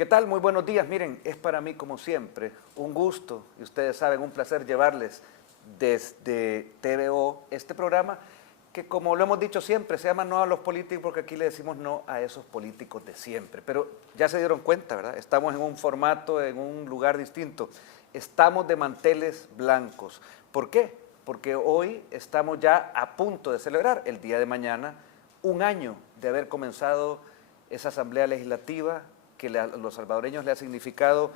¿Qué tal? Muy buenos días. Miren, es para mí como siempre un gusto y ustedes saben, un placer llevarles desde TVO este programa que, como lo hemos dicho siempre, se llama No a los políticos porque aquí le decimos no a esos políticos de siempre. Pero ya se dieron cuenta, ¿verdad? Estamos en un formato, en un lugar distinto. Estamos de manteles blancos. ¿Por qué? Porque hoy estamos ya a punto de celebrar el día de mañana un año de haber comenzado esa Asamblea Legislativa que a los salvadoreños le ha significado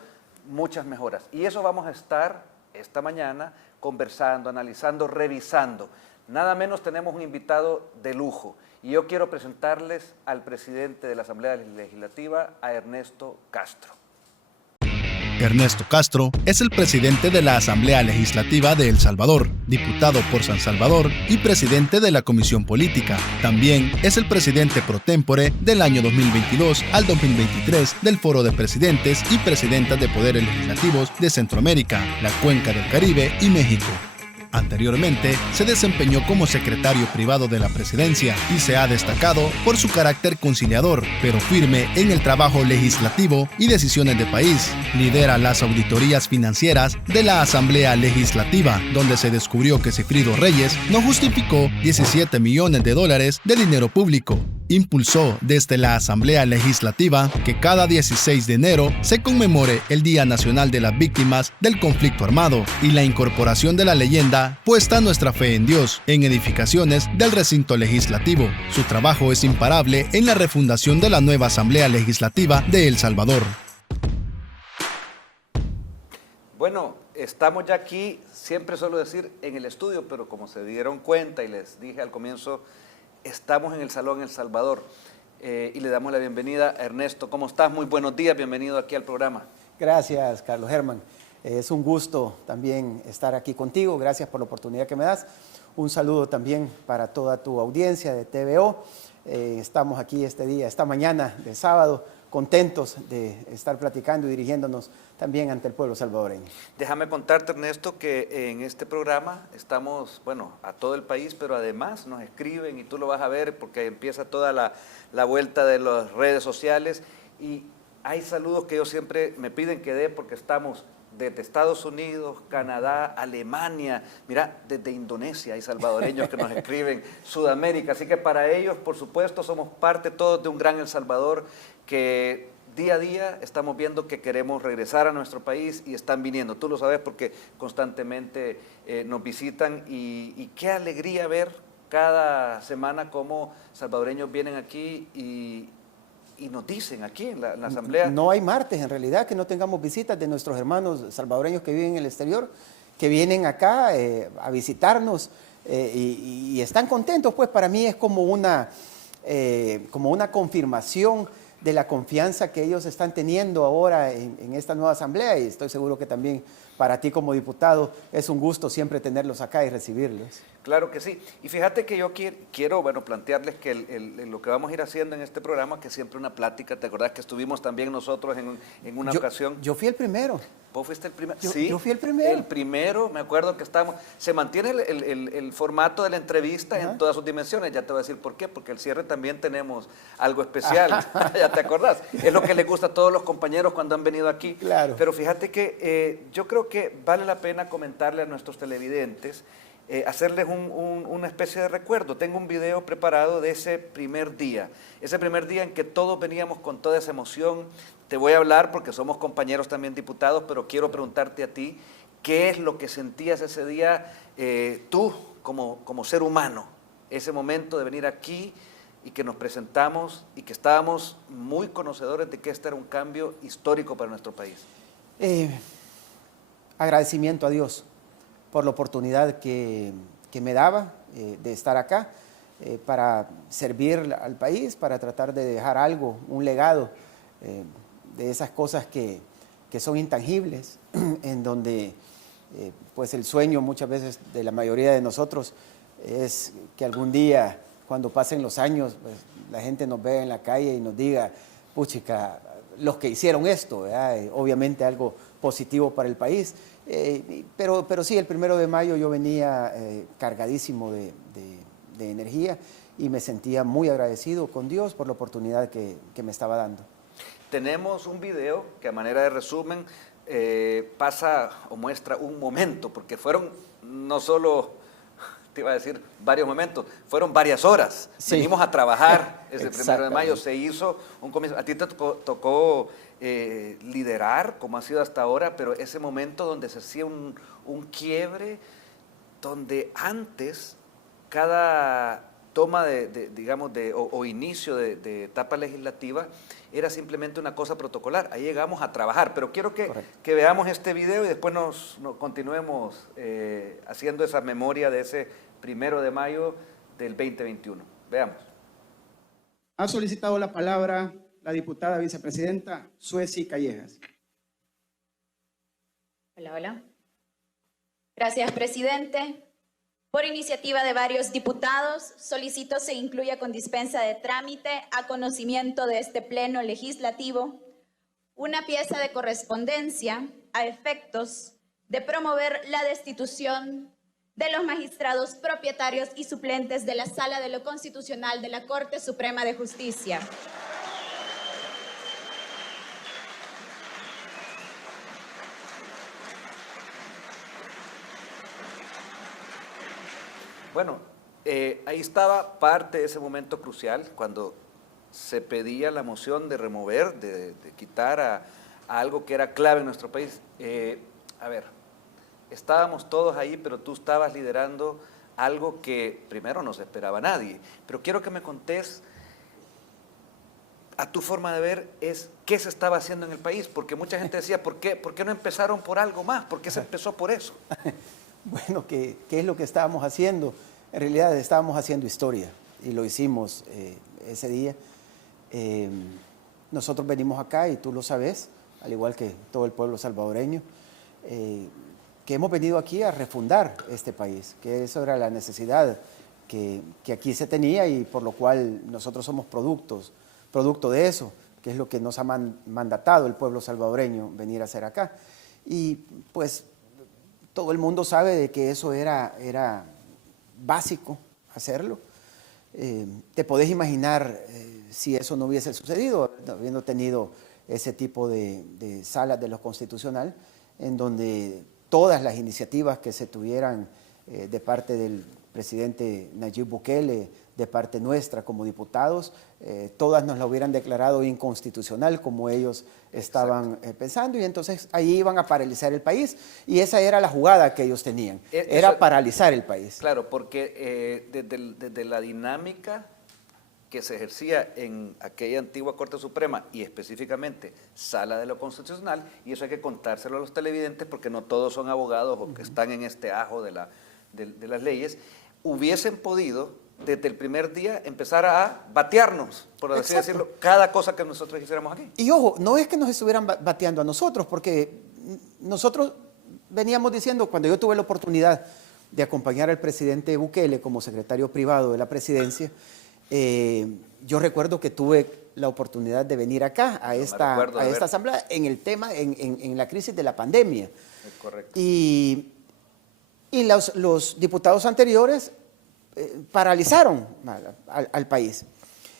muchas mejoras. Y eso vamos a estar esta mañana conversando, analizando, revisando. Nada menos tenemos un invitado de lujo. Y yo quiero presentarles al presidente de la Asamblea Legislativa, a Ernesto Castro. Ernesto Castro es el presidente de la Asamblea Legislativa de El Salvador, diputado por San Salvador y presidente de la Comisión Política. También es el presidente pro tempore del año 2022 al 2023 del Foro de Presidentes y Presidentas de Poderes Legislativos de Centroamérica, la Cuenca del Caribe y México. Anteriormente, se desempeñó como secretario privado de la presidencia y se ha destacado por su carácter conciliador, pero firme en el trabajo legislativo y decisiones de país. Lidera las auditorías financieras de la Asamblea Legislativa, donde se descubrió que Sigfrido Reyes no justificó $17 millones de dinero público. Impulsó desde la Asamblea Legislativa que cada 16 de enero se conmemore el Día Nacional de las Víctimas del Conflicto Armado y la incorporación de la leyenda Puesta nuestra fe en Dios en edificaciones del recinto legislativo. Su trabajo es imparable en la refundación de la nueva Asamblea Legislativa de El Salvador. Bueno, estamos ya aquí, siempre suelo decir en el estudio, pero como se dieron cuenta y les dije al comienzo, estamos en el Salón El Salvador y le damos la bienvenida a Ernesto. ¿Cómo estás? Muy buenos días, bienvenido aquí al programa. Gracias, Carlos Germán. Es un gusto también estar aquí contigo. Gracias por la oportunidad que me das. Un saludo también para toda tu audiencia de TVO. Estamos aquí este día, esta mañana de sábado, contentos de estar platicando y dirigiéndonos también ante el pueblo salvadoreño. Déjame contarte, Ernesto, que en este programa estamos, bueno, a todo el país, pero además nos escriben y tú lo vas a ver porque empieza toda la vuelta de las redes sociales y hay saludos que ellos siempre me piden que dé porque estamos desde Estados Unidos, Canadá, Alemania, mira, desde Indonesia hay salvadoreños que nos escriben, Sudamérica, así que para ellos, por supuesto, somos parte todos de un gran El Salvador que día a día estamos viendo que queremos regresar a nuestro país y están viniendo, tú lo sabes porque constantemente nos visitan y qué alegría ver cada semana cómo salvadoreños vienen aquí y nos dicen aquí en la Asamblea. No hay martes en realidad que no tengamos visitas de nuestros hermanos salvadoreños que viven en el exterior, que vienen acá a visitarnos y están contentos. Pues para mí es como una confirmación de la confianza que ellos están teniendo ahora en esta nueva Asamblea y estoy seguro que también para ti como diputado es un gusto siempre tenerlos acá y recibirlos. Claro que sí. Y fíjate que yo quiero, bueno, plantearles que lo que vamos a ir haciendo en este programa, que es siempre una plática, ¿te acordás que estuvimos también nosotros en una ocasión? Yo fui el primero. ¿Vos fuiste el primero? Sí, yo fui el primero. El primero, me acuerdo que estábamos, se mantiene el formato de la entrevista en todas sus dimensiones, ya te voy a decir por qué, porque el cierre también tenemos algo especial, ya te acordás, es lo que les gusta a todos los compañeros cuando han venido aquí. Claro. Pero fíjate que yo creo que vale la pena comentarle a nuestros televidentes, hacerles una especie de recuerdo. Tengo un video preparado de ese primer día en que todos veníamos con toda esa emoción. Te voy a hablar porque somos compañeros también diputados, pero quiero preguntarte a ti, ¿qué es lo que sentías ese día tú como ser humano? Ese momento de venir aquí y que nos presentamos y que estábamos muy conocedores de que este era un cambio histórico para nuestro país. Agradecimiento a Dios por la oportunidad que me daba de estar acá para servir al país, para tratar de dejar algo, un legado de esas cosas que son intangibles, en donde pues el sueño muchas veces de la mayoría de nosotros es que algún día, cuando pasen los años, pues, la gente nos vea en la calle y nos diga, puchica, los que hicieron esto, ¿verdad? Obviamente algo positivo para el país. Pero sí, el 1 de mayo yo venía cargadísimo de energía y me sentía muy agradecido con Dios por la oportunidad que me estaba dando. tenemos un video que a manera de resumen pasa o muestra un momento, porque fueron no solo, te iba a decir, varios momentos, fueron varias horas. Sí. Venimos a trabajar ese 1 de mayo, se hizo un comienzo. A ti te tocó liderar, como ha sido hasta ahora, pero ese momento donde se hacía un quiebre, donde antes cada toma o inicio de etapa legislativa era simplemente una cosa protocolar. Ahí llegamos a trabajar, pero quiero que veamos este video y después nos continuemos haciendo esa memoria de ese 1 de mayo del 2021. Veamos. Ha solicitado la palabra la diputada vicepresidenta Suezi Callejas. Hola, hola. Gracias, presidente. Por iniciativa de varios diputados, solicito se incluya con dispensa de trámite a conocimiento de este Pleno Legislativo una pieza de correspondencia a efectos de promover la destitución de los magistrados propietarios y suplentes de la Sala de lo Constitucional de la Corte Suprema de Justicia. Bueno, ahí estaba parte de ese momento crucial, cuando se pedía la moción de remover, de quitar a algo que era clave en nuestro país. A ver, estábamos todos ahí, pero tú estabas liderando algo que primero no se esperaba nadie. Pero quiero que me contés, a tu forma de ver, es qué se estaba haciendo en el país, porque mucha gente decía, ¿por qué no empezaron por algo más? ¿Por qué se empezó por eso? Bueno, ¿qué es lo que estábamos haciendo? En realidad estábamos haciendo historia y lo hicimos ese día. Nosotros venimos acá y tú lo sabes, al igual que todo el pueblo salvadoreño, que hemos venido aquí a refundar este país, que eso era la necesidad que aquí se tenía y por lo cual nosotros somos producto de eso, que es lo que nos ha mandatado el pueblo salvadoreño venir a hacer acá. Y pues todo el mundo sabe de que eso era básico hacerlo. Te podés imaginar si eso no hubiese sucedido, habiendo tenido ese tipo de salas de lo constitucional, en donde todas las iniciativas que se tuvieran de parte del presidente Nayib Bukele, de parte nuestra como diputados, todas nos la hubieran declarado inconstitucional como ellos estaban pensando, y entonces ahí iban a paralizar el país, y esa era la jugada que ellos tenían, era paralizar el país. Claro, porque desde la dinámica que se ejercía en aquella antigua Corte Suprema y específicamente Sala de lo Constitucional, y eso hay que contárselo a los televidentes porque no todos son abogados o que están en este ajo de las leyes, hubiesen podido desde el primer día empezar a batearnos, por así decirlo, cada cosa que nosotros hiciéramos aquí. Y ojo, no es que nos estuvieran bateando a nosotros, porque nosotros veníamos diciendo, cuando yo tuve la oportunidad de acompañar al presidente Bukele como secretario privado de la presidencia, yo recuerdo que tuve la oportunidad de venir acá a esta asamblea en el tema, en la crisis de la pandemia. Correcto. Y los diputados anteriores paralizaron al país.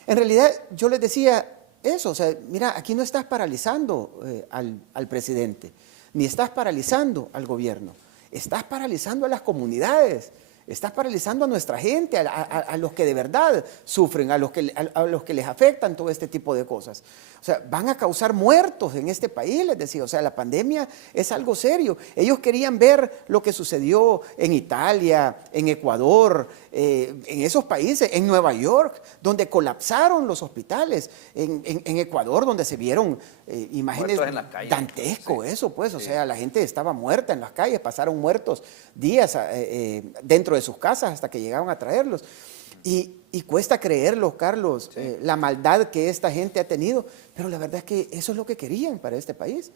En realidad yo les decía eso, o sea, mira, aquí no estás paralizando al presidente, ni estás paralizando al gobierno, estás paralizando a las comunidades, estás paralizando a nuestra gente, a los que de verdad sufren, a los que les afectan todo este tipo de cosas. O sea, van a causar muertos en este país, les decía. O sea, la pandemia es algo serio. Ellos querían ver lo que sucedió en Italia, en Ecuador, en esos países, en Nueva York, donde colapsaron los hospitales, en Ecuador, donde se vieron imágenes dantescos, sí. Eso pues, sí. O sea, la gente estaba muerta en las calles, pasaron muertos días dentro de sus casas hasta que llegaban a traerlos. Y cuesta creerlo, Carlos, sí. La maldad que esta gente ha tenido, pero la verdad es que eso es lo que querían para este país.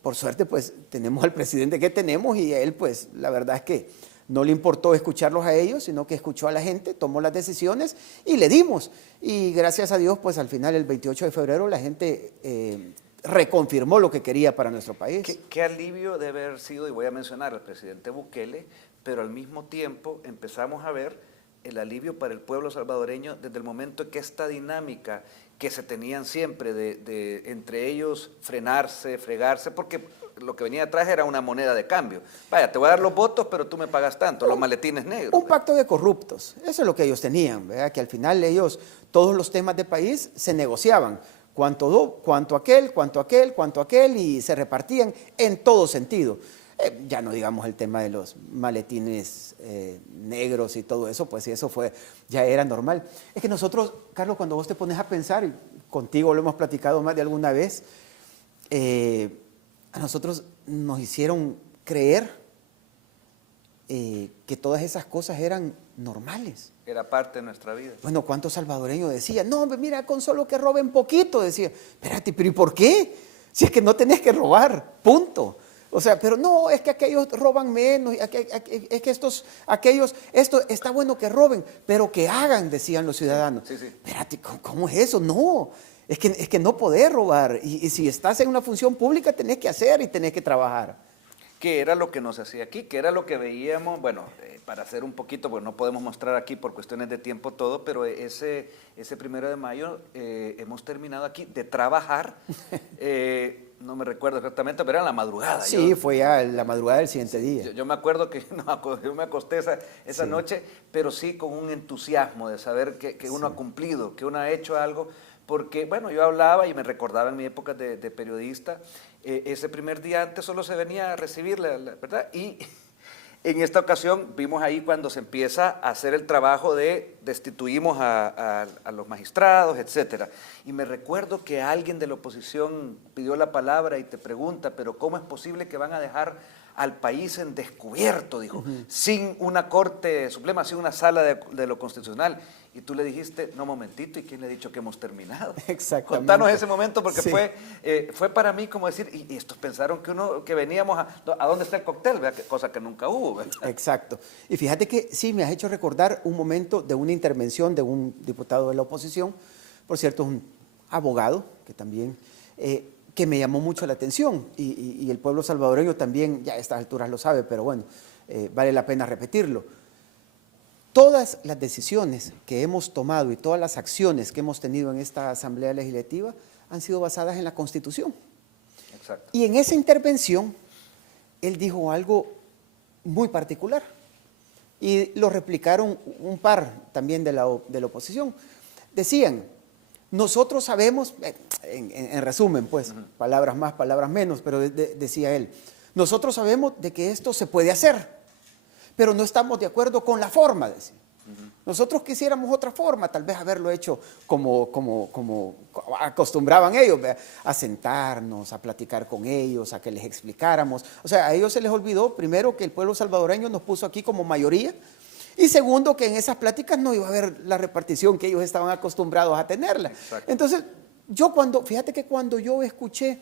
Por suerte, pues, tenemos al presidente que tenemos y a él, pues, la verdad es que no le importó escucharlos a ellos, sino que escuchó a la gente, tomó las decisiones y le dimos. Y gracias a Dios, pues, al final, el 28 de febrero, la gente reconfirmó lo que quería para nuestro país. Qué alivio debe haber sido, y voy a mencionar al presidente Bukele, pero al mismo tiempo empezamos a ver el alivio para el pueblo salvadoreño desde el momento en que esta dinámica que se tenían siempre de entre ellos frenarse, fregarse, porque lo que venía atrás era una moneda de cambio. Vaya, te voy a dar los votos, pero tú me pagas tanto, los maletines negros. Un pacto de corruptos, eso es lo que ellos tenían, ¿verdad? Que al final ellos, todos los temas de país se negociaban, cuánto aquel, y se repartían en todo sentido. Ya no digamos el tema de los maletines negros y todo eso, pues eso ya era normal. Es que nosotros, Carlos, cuando vos te pones a pensar, y contigo lo hemos platicado más de alguna vez, a nosotros nos hicieron creer que todas esas cosas eran normales. Era parte de nuestra vida. Bueno, ¿cuántos salvadoreños decían? No, mira, con solo que roben poquito, decía. Espérate, pero ¿y por qué? Si es que no tenés que robar, punto. O sea, pero no, es que aquellos roban menos, es que esto está bueno que roben, pero que hagan, decían los ciudadanos. Sí, sí. Espérate, ¿cómo es eso? No, es que no podés robar. Y si estás en una función pública, tenés que hacer y tenés que trabajar. Que era lo que nos hacía aquí, que era lo que veíamos, bueno, para hacer un poquito, pues no podemos mostrar aquí por cuestiones de tiempo todo, pero ese 1 de mayo hemos terminado aquí de trabajar, no me recuerdo exactamente, pero era en la madrugada. Sí, fue ya la madrugada del siguiente día. Yo me acuerdo que yo me acosté esa noche, pero sí con un entusiasmo de saber que uno ha cumplido, que uno ha hecho algo. Porque, bueno, yo hablaba y me recordaba en mi época de periodista, ese primer día antes solo se venía a recibir, ¿verdad? Y en esta ocasión vimos ahí cuando se empieza a hacer el trabajo de destituimos a los magistrados, etcétera. Y me recuerdo que alguien de la oposición pidió la palabra y te pregunta, pero ¿cómo es posible que van a dejar al país en descubierto, dijo, sin una corte suprema, sin una sala de lo constitucional? Y tú le dijiste, no, momentito, ¿y quién le ha dicho que hemos terminado? Exactamente. Contanos ese momento, porque sí. fue para mí como decir, y estos pensaron que veníamos a dónde está el cóctel, ¿verdad? Cosa que nunca hubo, ¿verdad? Exacto. Y fíjate que sí, me has hecho recordar un momento de una intervención de un diputado de la oposición, por cierto, un abogado, que también, que me llamó mucho la atención, y el pueblo salvadoreño también, ya a estas alturas lo sabe, pero bueno, vale la pena repetirlo. Todas las decisiones que hemos tomado y todas las acciones que hemos tenido en esta Asamblea Legislativa han sido basadas en la Constitución. Exacto. Y en esa intervención, él dijo algo muy particular, y lo replicaron un par también de la oposición. Decían, nosotros sabemos, en resumen, pues, palabras más, palabras menos, pero decía él, nosotros sabemos de que esto se puede hacer, pero no estamos de acuerdo con la forma, decía. Nosotros quisiéramos otra forma, tal vez haberlo hecho como acostumbraban ellos, ¿verdad? A sentarnos, a platicar con ellos, a que les explicáramos. O sea, a ellos se les olvidó, primero, que el pueblo salvadoreño nos puso aquí como mayoría, y segundo, que en esas pláticas no iba a haber la repartición que ellos estaban acostumbrados a tenerla. Exacto. Entonces, fíjate que cuando yo escuché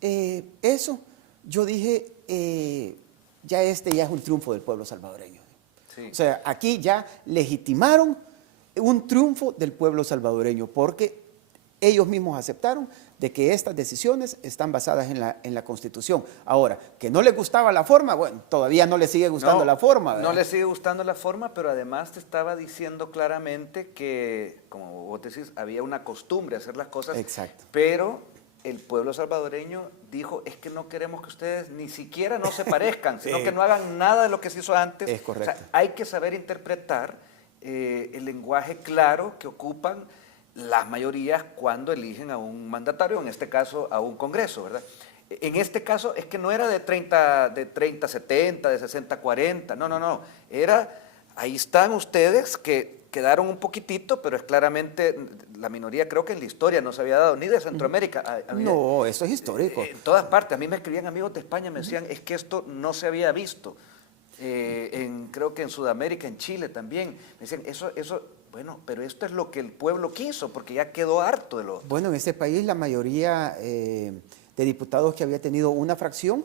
eso, yo dije, ya es un triunfo del pueblo salvadoreño. Sí. O sea, aquí ya legitimaron un triunfo del pueblo salvadoreño, porque ellos mismos aceptaron de que estas decisiones están basadas en la Constitución. Ahora, que no les gustaba la forma, bueno, todavía no les sigue gustando la forma, ¿verdad? No les sigue gustando la forma, pero además te estaba diciendo claramente que, como vos decís, había una costumbre de hacer las cosas. Exacto. Pero el pueblo salvadoreño dijo, es que no queremos que ustedes ni siquiera no se parezcan, sino que no hagan nada de lo que se hizo antes. Es correcto. O sea, hay que saber interpretar el lenguaje claro que ocupan las mayorías cuando eligen a un mandatario, en este caso a un Congreso, ¿verdad? En este caso es que no era de 30-70, de 60-40, no, era, ahí están ustedes que quedaron un poquitito, pero es claramente la minoría, creo que en la historia no se había dado, ni de Centroamérica. No, eso es histórico. En todas partes, a mí me escribían amigos de España, me decían, es que esto no se había visto. Creo que en Sudamérica, en Chile también, me decían, eso, bueno, pero esto es lo que el pueblo quiso, porque ya quedó harto de lo... Bueno, en este país la mayoría de diputados que había tenido una fracción,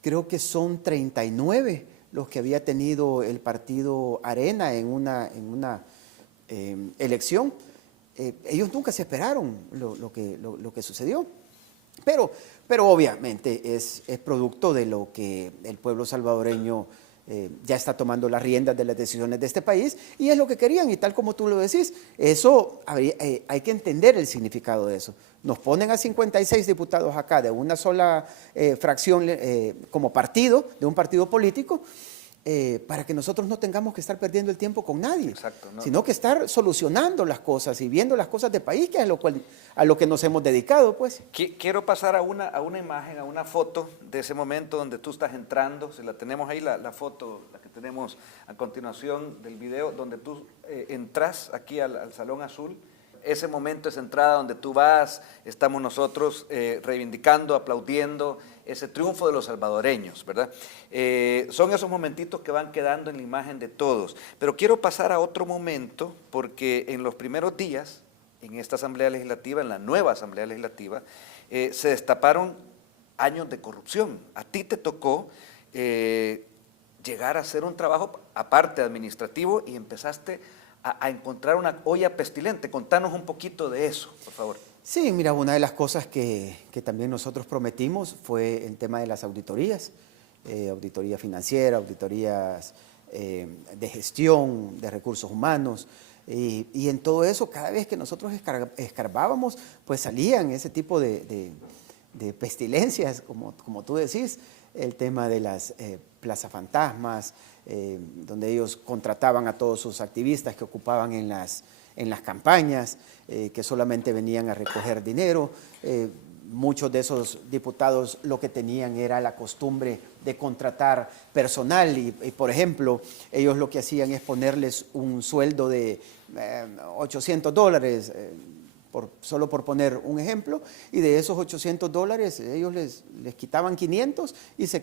creo que son 39 los que había tenido el partido Arena en una elección. Ellos nunca se esperaron lo que sucedió, pero obviamente es producto de lo que el pueblo salvadoreño ya está tomando las riendas de las decisiones de este país y es lo que querían y tal como tú lo decís, eso hay que entender el significado de eso. Nos ponen a 56 diputados acá de una sola fracción como partido, de un partido político, para que nosotros no tengamos que estar perdiendo el tiempo con nadie, exacto, ¿no? Sino que estar solucionando las cosas y viendo las cosas del país, que es a lo que nos hemos dedicado, pues. Quiero pasar a una imagen, a una foto de ese momento donde tú estás entrando. Si la tenemos ahí, la foto, la que tenemos a continuación del video, donde tú entras aquí al Salón Azul. Ese momento, esa entrada donde tú vas, estamos nosotros reivindicando, aplaudiendo ese triunfo de los salvadoreños, ¿verdad? Son esos momentitos que van quedando en la imagen de todos. Pero quiero pasar a otro momento, porque en los primeros días, en esta Asamblea Legislativa, en la nueva Asamblea Legislativa, se destaparon años de corrupción. A ti te tocó llegar a hacer un trabajo, aparte administrativo, y empezaste a encontrar una olla pestilente. Contanos un poquito de eso, por favor. Sí, mira, una de las cosas que también nosotros prometimos fue el tema de las auditorías, auditoría financiera, auditorías de gestión, de recursos humanos, y en todo eso, cada vez que nosotros escarbábamos, pues salían ese tipo de pestilencias, como tú decís, el tema de las plazas fantasmas, donde ellos contrataban a todos sus activistas que ocupaban en las campañas, que solamente venían a recoger dinero. Muchos de esos diputados lo que tenían era la costumbre de contratar personal y, por ejemplo, ellos lo que hacían es ponerles un sueldo de $800, solo por poner un ejemplo, y de esos $800 ellos les quitaban 500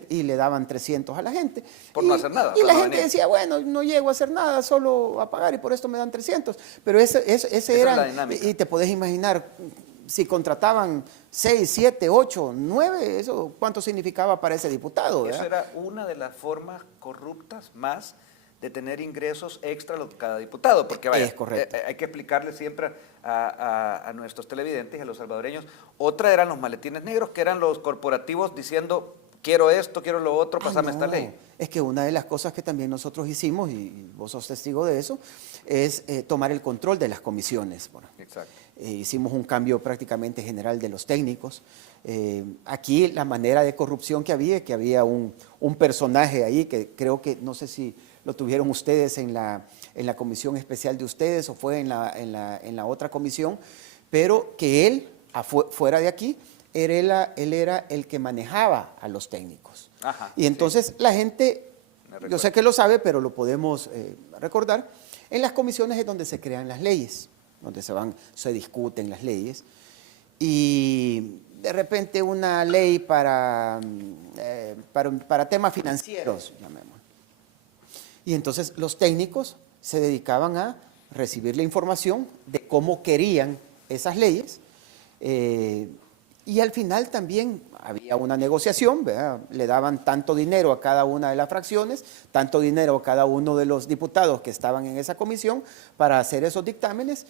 y le daban 300 a la gente. Por no hacer nada. Y la gente decía, bueno, no llego a hacer nada, solo a pagar y por esto me dan 300. Pero esa era la dinámica. Y te podés imaginar, si contrataban 6, 7, 8, 9, eso cuánto significaba para ese diputado, ¿verdad? Eso era una de las formas corruptas más de tener ingresos extra cada diputado, porque vaya, es correcto. Hay que explicarle siempre a nuestros televidentes y a los salvadoreños. Otra eran los maletines negros, que eran los corporativos diciendo, quiero esto, quiero lo otro, pásame esta ley. Es que una de las cosas que también nosotros hicimos, y vos sos testigo de eso, es tomar el control de las comisiones. Bueno, exacto. Hicimos un cambio prácticamente general de los técnicos. Aquí la manera de corrupción que había un personaje ahí que creo que, no sé si lo tuvieron ustedes en la comisión especial de ustedes o fue en la otra comisión, pero que él, fuera de aquí, él era el que manejaba a los técnicos. Ajá, y entonces la gente, yo sé que lo sabe, pero lo podemos recordar, en las comisiones es donde se crean las leyes, donde se discuten las leyes, y de repente una ley para temas financieros, llamémoslo. Y entonces los técnicos se dedicaban a recibir la información de cómo querían esas leyes, y al final también había una negociación, ¿verdad? Le daban tanto dinero a cada una de las fracciones, tanto dinero a cada uno de los diputados que estaban en esa comisión para hacer esos dictámenes,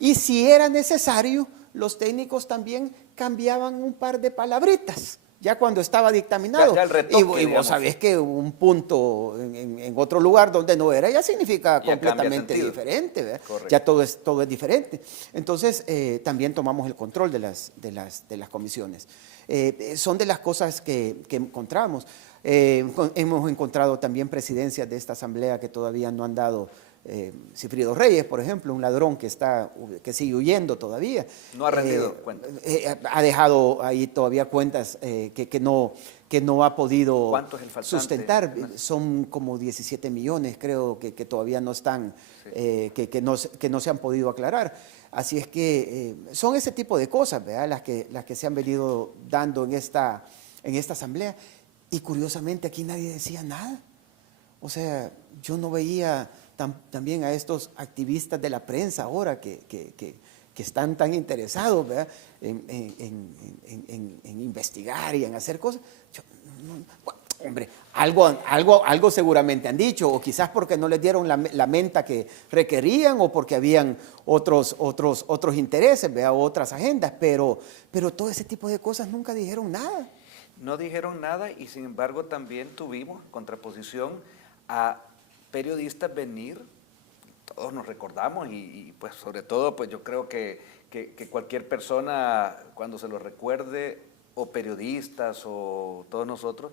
y si era necesario, los técnicos también cambiaban un par de palabritas, ya cuando estaba dictaminado. Ya el retoque, y vos sabés que un punto en otro lugar donde no era, ya significa ya completamente diferente, ¿verdad? Correcto. Ya todo es diferente. Entonces, también tomamos el control de las comisiones. Son de las cosas que encontramos. Hemos encontrado también presidencias de esta asamblea que todavía no han dado. Cifrido Reyes, por ejemplo, un ladrón que sigue huyendo todavía. No ha rendido cuentas. Ha dejado ahí todavía cuentas que no ha podido ¿Cuánto es el faltante? sustentar. Son como 17 millones, creo, que todavía no están, sí. que no se han podido aclarar. Así es que son ese tipo de cosas, ¿verdad? Las que se han venido dando en esta asamblea. Y curiosamente aquí nadie decía nada. O sea, yo no veía también a estos activistas de la prensa ahora que están tan interesados, ¿verdad? En investigar y en hacer cosas. Hombre, algo seguramente han dicho, o quizás porque no les dieron la menta que requerían, o porque habían otros intereses, ¿verdad? O otras agendas, pero todo ese tipo de cosas nunca dijeron nada. No dijeron nada y sin embargo también tuvimos contraposición a periodistas venir, todos nos recordamos y pues sobre todo pues yo creo que cualquier persona cuando se lo recuerde, o periodistas o todos nosotros,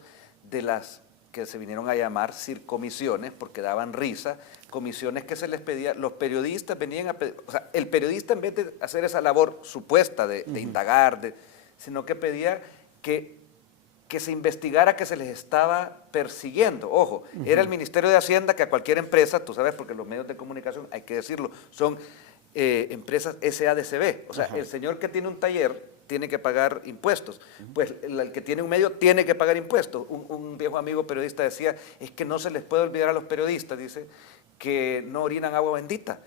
de las que se vinieron a llamar circomisiones, porque daban risa, comisiones que se les pedía, los periodistas venían a pedir, o sea, el periodista en vez de hacer esa labor supuesta de indagar, sino que pedía que se investigara que se les estaba persiguiendo. Ojo, era el Ministerio de Hacienda que a cualquier empresa, tú sabes, porque los medios de comunicación, hay que decirlo, son empresas SADCB, o sea, el señor que tiene un taller tiene que pagar impuestos, pues el que tiene un medio tiene que pagar impuestos. Un viejo amigo periodista decía, es que no se les puede olvidar a los periodistas, dice, que no orinan agua bendita.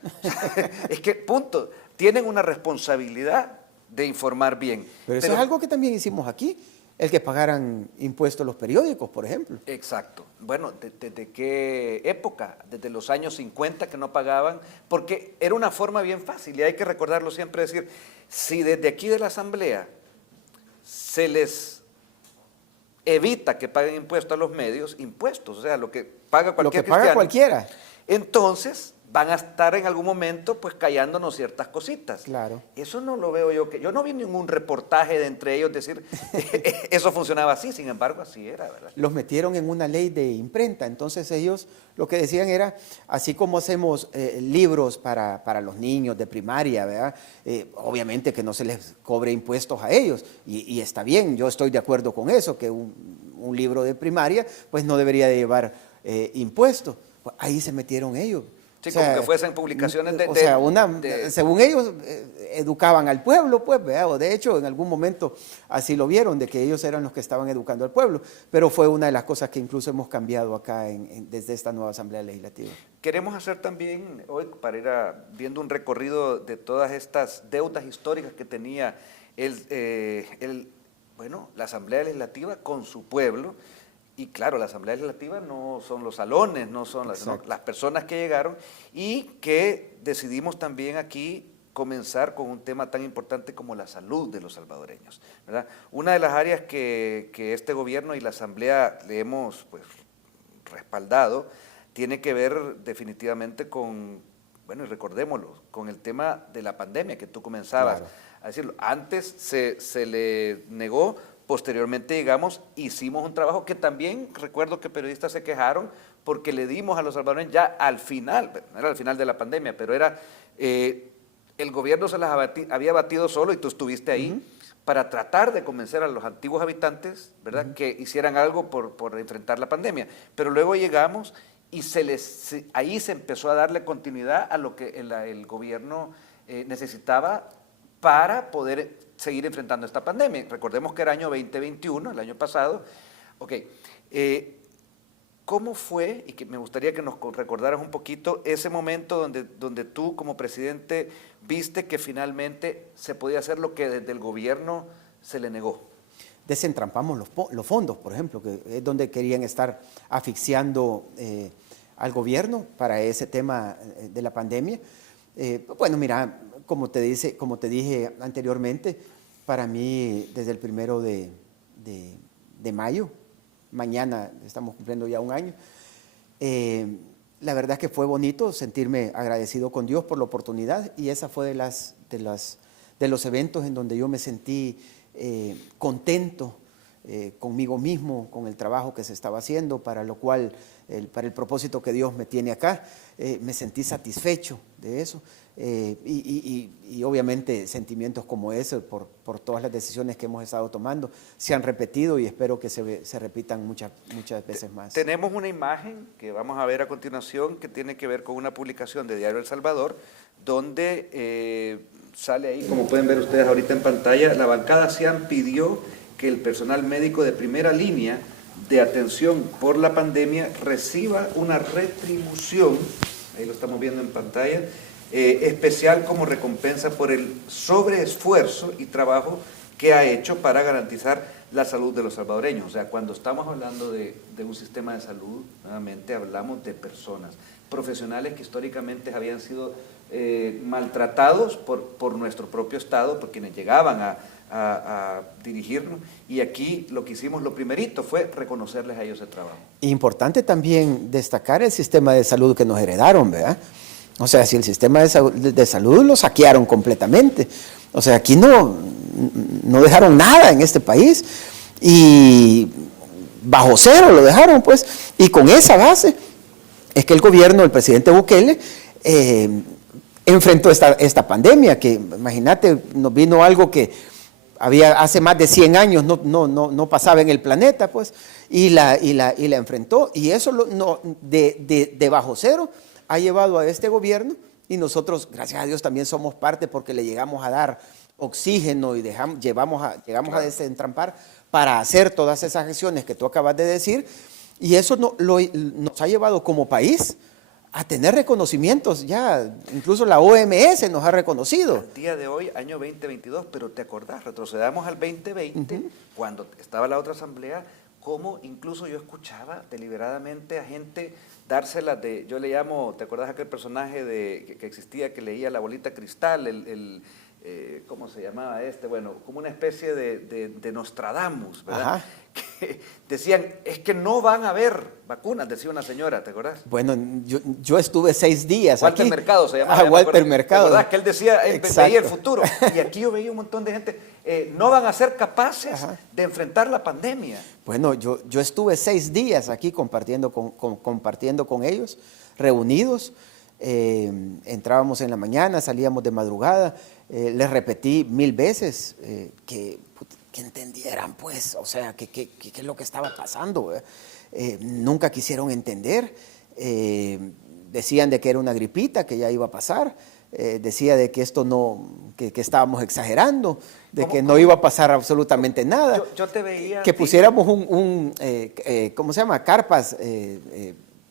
Es que, punto, tienen una responsabilidad de informar bien. Pero eso es algo que también hicimos aquí, el que pagaran impuestos los periódicos, por ejemplo. Exacto. Bueno, ¿desde qué época? Desde los años 50 que no pagaban, porque era una forma bien fácil, y hay que recordarlo siempre, decir, si desde aquí de la Asamblea se les evita que paguen impuestos a los medios, impuestos, o sea, lo que paga cualquier cristiano, paga cualquiera. Entonces van a estar en algún momento pues callándonos ciertas cositas. Claro. Eso no lo veo yo no vi ningún reportaje de entre ellos decir eso funcionaba así, sin embargo así era, ¿verdad? Los metieron en una ley de imprenta, entonces ellos lo que decían era, así como hacemos libros para los niños de primaria, ¿verdad? Obviamente que no se les cobre impuestos a ellos, y está bien, yo estoy de acuerdo con eso, que un libro de primaria pues no debería de llevar impuestos. Pues ahí se metieron ellos. Sí, o sea, como que fuesen publicaciones según ellos, educaban al pueblo, pues, ¿verdad? O de hecho, en algún momento así lo vieron, de que ellos eran los que estaban educando al pueblo, pero fue una de las cosas que incluso hemos cambiado acá desde esta nueva Asamblea Legislativa. Queremos hacer también hoy, para ir viendo un recorrido de todas estas deudas históricas que tenía la Asamblea Legislativa con su pueblo. Y claro, la Asamblea Legislativa no son los salones, no son las personas que llegaron, y que decidimos también aquí comenzar con un tema tan importante como la salud de los salvadoreños, ¿verdad? Una de las áreas que este gobierno y la Asamblea le hemos pues, respaldado tiene que ver definitivamente con, bueno, y recordémoslo, con el tema de la pandemia que tú comenzabas a decirlo. Antes se le negó. Posteriormente, digamos, hicimos un trabajo que también, recuerdo que periodistas se quejaron porque le dimos a los salvadoreños ya al final, no era al final de la pandemia, pero era, el gobierno se las había batido solo y tú estuviste ahí para tratar de convencer a los antiguos habitantes, ¿verdad?, que hicieran algo por enfrentar la pandemia. Pero luego llegamos y ahí se empezó a darle continuidad a lo que el gobierno necesitaba para poder seguir enfrentando esta pandemia. Recordemos que era año 2021, el año pasado. Ok, ¿cómo fue, y que me gustaría que nos recordaras un poquito, ese momento donde tú como presidente viste que finalmente se podía hacer lo que desde el gobierno se le negó? Desentrampamos los fondos, por ejemplo, que es donde querían estar asfixiando al gobierno para ese tema de la pandemia. Bueno, mira, como te dije anteriormente, para mí desde el 1 de mayo, mañana estamos cumpliendo ya un año, la verdad es que fue bonito sentirme agradecido con Dios por la oportunidad, y esa fue de los eventos en donde yo me sentí contento conmigo mismo, con el trabajo que se estaba haciendo, para lo cual, para el propósito que Dios me tiene acá, me sentí satisfecho de eso. Y obviamente sentimientos como ese por todas las decisiones que hemos estado tomando se han repetido, y espero que se repitan muchas veces más. Tenemos una imagen que vamos a ver a continuación que tiene que ver con una publicación de Diario El Salvador, donde sale ahí, como pueden ver ustedes ahorita en pantalla, la bancada CIAN pidió que el personal médico de primera línea de atención por la pandemia reciba una retribución, ahí lo estamos viendo en pantalla, especial como recompensa por el sobreesfuerzo y trabajo que ha hecho para garantizar la salud de los salvadoreños. O sea, cuando estamos hablando de un sistema de salud, nuevamente hablamos de personas, profesionales que históricamente habían sido maltratados por nuestro propio Estado, por quienes llegaban a dirigirnos, y aquí lo que hicimos, lo primerito, fue reconocerles a ellos el trabajo. Importante también destacar el sistema de salud que nos heredaron, ¿verdad? O sea, si el sistema de salud lo saquearon completamente. O sea, aquí no dejaron nada en este país, y bajo cero lo dejaron, pues, y con esa base es que el gobierno del presidente Bukele enfrentó esta pandemia, que imagínate, nos vino algo que había hace más de 100 años no pasaba en el planeta, pues, y la enfrentó, y eso de bajo cero ha llevado a este gobierno, y nosotros, gracias a Dios, también somos parte, porque le llegamos a dar oxígeno y llegamos a desentrampar para hacer todas esas acciones que tú acabas de decir, y eso nos ha llevado como país a tener reconocimientos. Ya incluso la OMS nos ha reconocido. Al día de hoy, año 2022, pero te acordás, retrocedamos al 2020, cuando estaba la otra asamblea, como incluso yo escuchaba deliberadamente a gente dárselas de, yo le llamo, ¿te acordás aquel personaje que existía, que leía la bolita cristal, ¿cómo se llamaba este? Bueno, como una especie de Nostradamus, ¿verdad? Ajá. Que decían, es que no van a haber vacunas, decía una señora, ¿te acordás? Bueno, yo estuve 6 días Walter aquí. Mercado se llamaba. Walter Mercado. ¿Te acordás? Que él decía, él Exacto. veía el futuro. Y aquí yo veía un montón de gente, no van a ser capaces de enfrentar la pandemia. Bueno, yo estuve 6 días aquí compartiendo con ellos, reunidos. Entrábamos en la mañana, salíamos de madrugada. Les repetí 1000 veces que entendieran, pues, o sea, qué es lo que estaba pasando. Nunca quisieron entender. Decían de que era una gripita, que ya iba a pasar. Decía de que esto que estábamos exagerando, de que no iba a pasar absolutamente nada. Yo te veía. Que pusiéramos ¿cómo se llama? Carpas.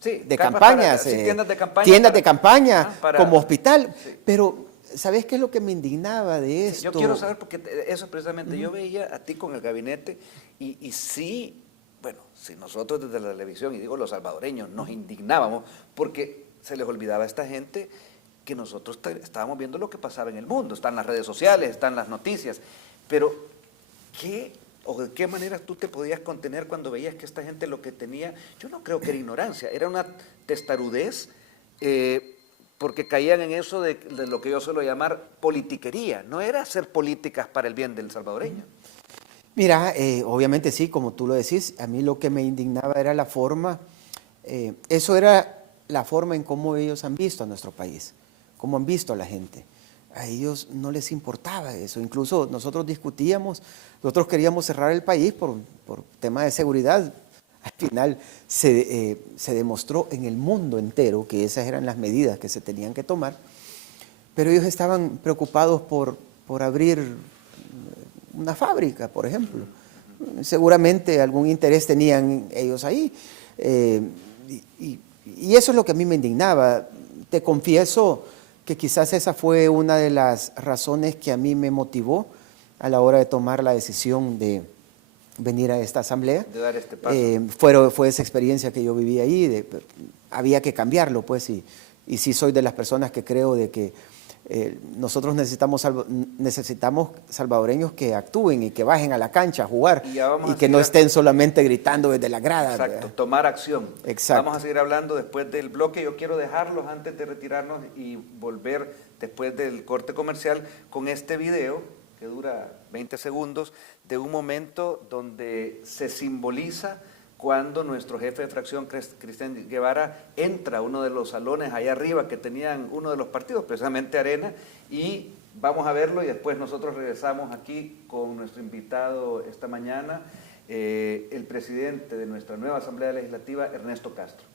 Sí, de carpas campañas, tiendas de campaña. Tiendas de campaña, como hospital. Sí. Pero, ¿sabes qué es lo que me indignaba de esto? Yo quiero saber, porque eso precisamente, yo veía a ti con el gabinete y sí, bueno, si nosotros desde la televisión, y digo los salvadoreños, nos indignábamos porque se les olvidaba a esta gente que nosotros estábamos viendo lo que pasaba en el mundo, están las redes sociales, están las noticias, pero ¿de qué manera tú te podías contener cuando veías que esta gente lo que tenía? Yo no creo que era ignorancia, era una testarudez, porque caían en eso de lo que yo suelo llamar politiquería, no era hacer políticas para el bien del salvadoreño. Mira, obviamente sí, como tú lo decís, a mí lo que me indignaba era la forma, eso era la forma en cómo ellos han visto a nuestro país, cómo han visto a la gente. A ellos no les importaba eso, incluso nosotros discutíamos, nosotros queríamos cerrar el país por tema de seguridad. Al final se demostró en el mundo entero que esas eran las medidas que se tenían que tomar, pero ellos estaban preocupados por abrir una fábrica, por ejemplo. Seguramente algún interés tenían ellos ahí, y eso es lo que a mí me indignaba. Te confieso que quizás esa fue una de las razones que a mí me motivó a la hora de tomar la decisión de venir a esta asamblea. De dar este paso. Fue esa experiencia que yo viví ahí, había que cambiarlo, pues, y sí soy de las personas que creo de que nosotros necesitamos salvadoreños que actúen y que bajen a la cancha a jugar y que no estén solamente gritando desde la grada. Exacto, ¿verdad? tomar acción. Exacto. Vamos a seguir hablando después del bloque. Yo quiero dejarlos antes de retirarnos y volver después del corte comercial con este video que dura 20 segundos de un momento donde se simboliza cuando nuestro jefe de fracción, Cristian Guevara, entra a uno de los salones allá arriba que tenían uno de los partidos, precisamente Arena, y vamos a verlo y después nosotros regresamos aquí con nuestro invitado esta mañana, el presidente de nuestra nueva Asamblea Legislativa, Ernesto Castro.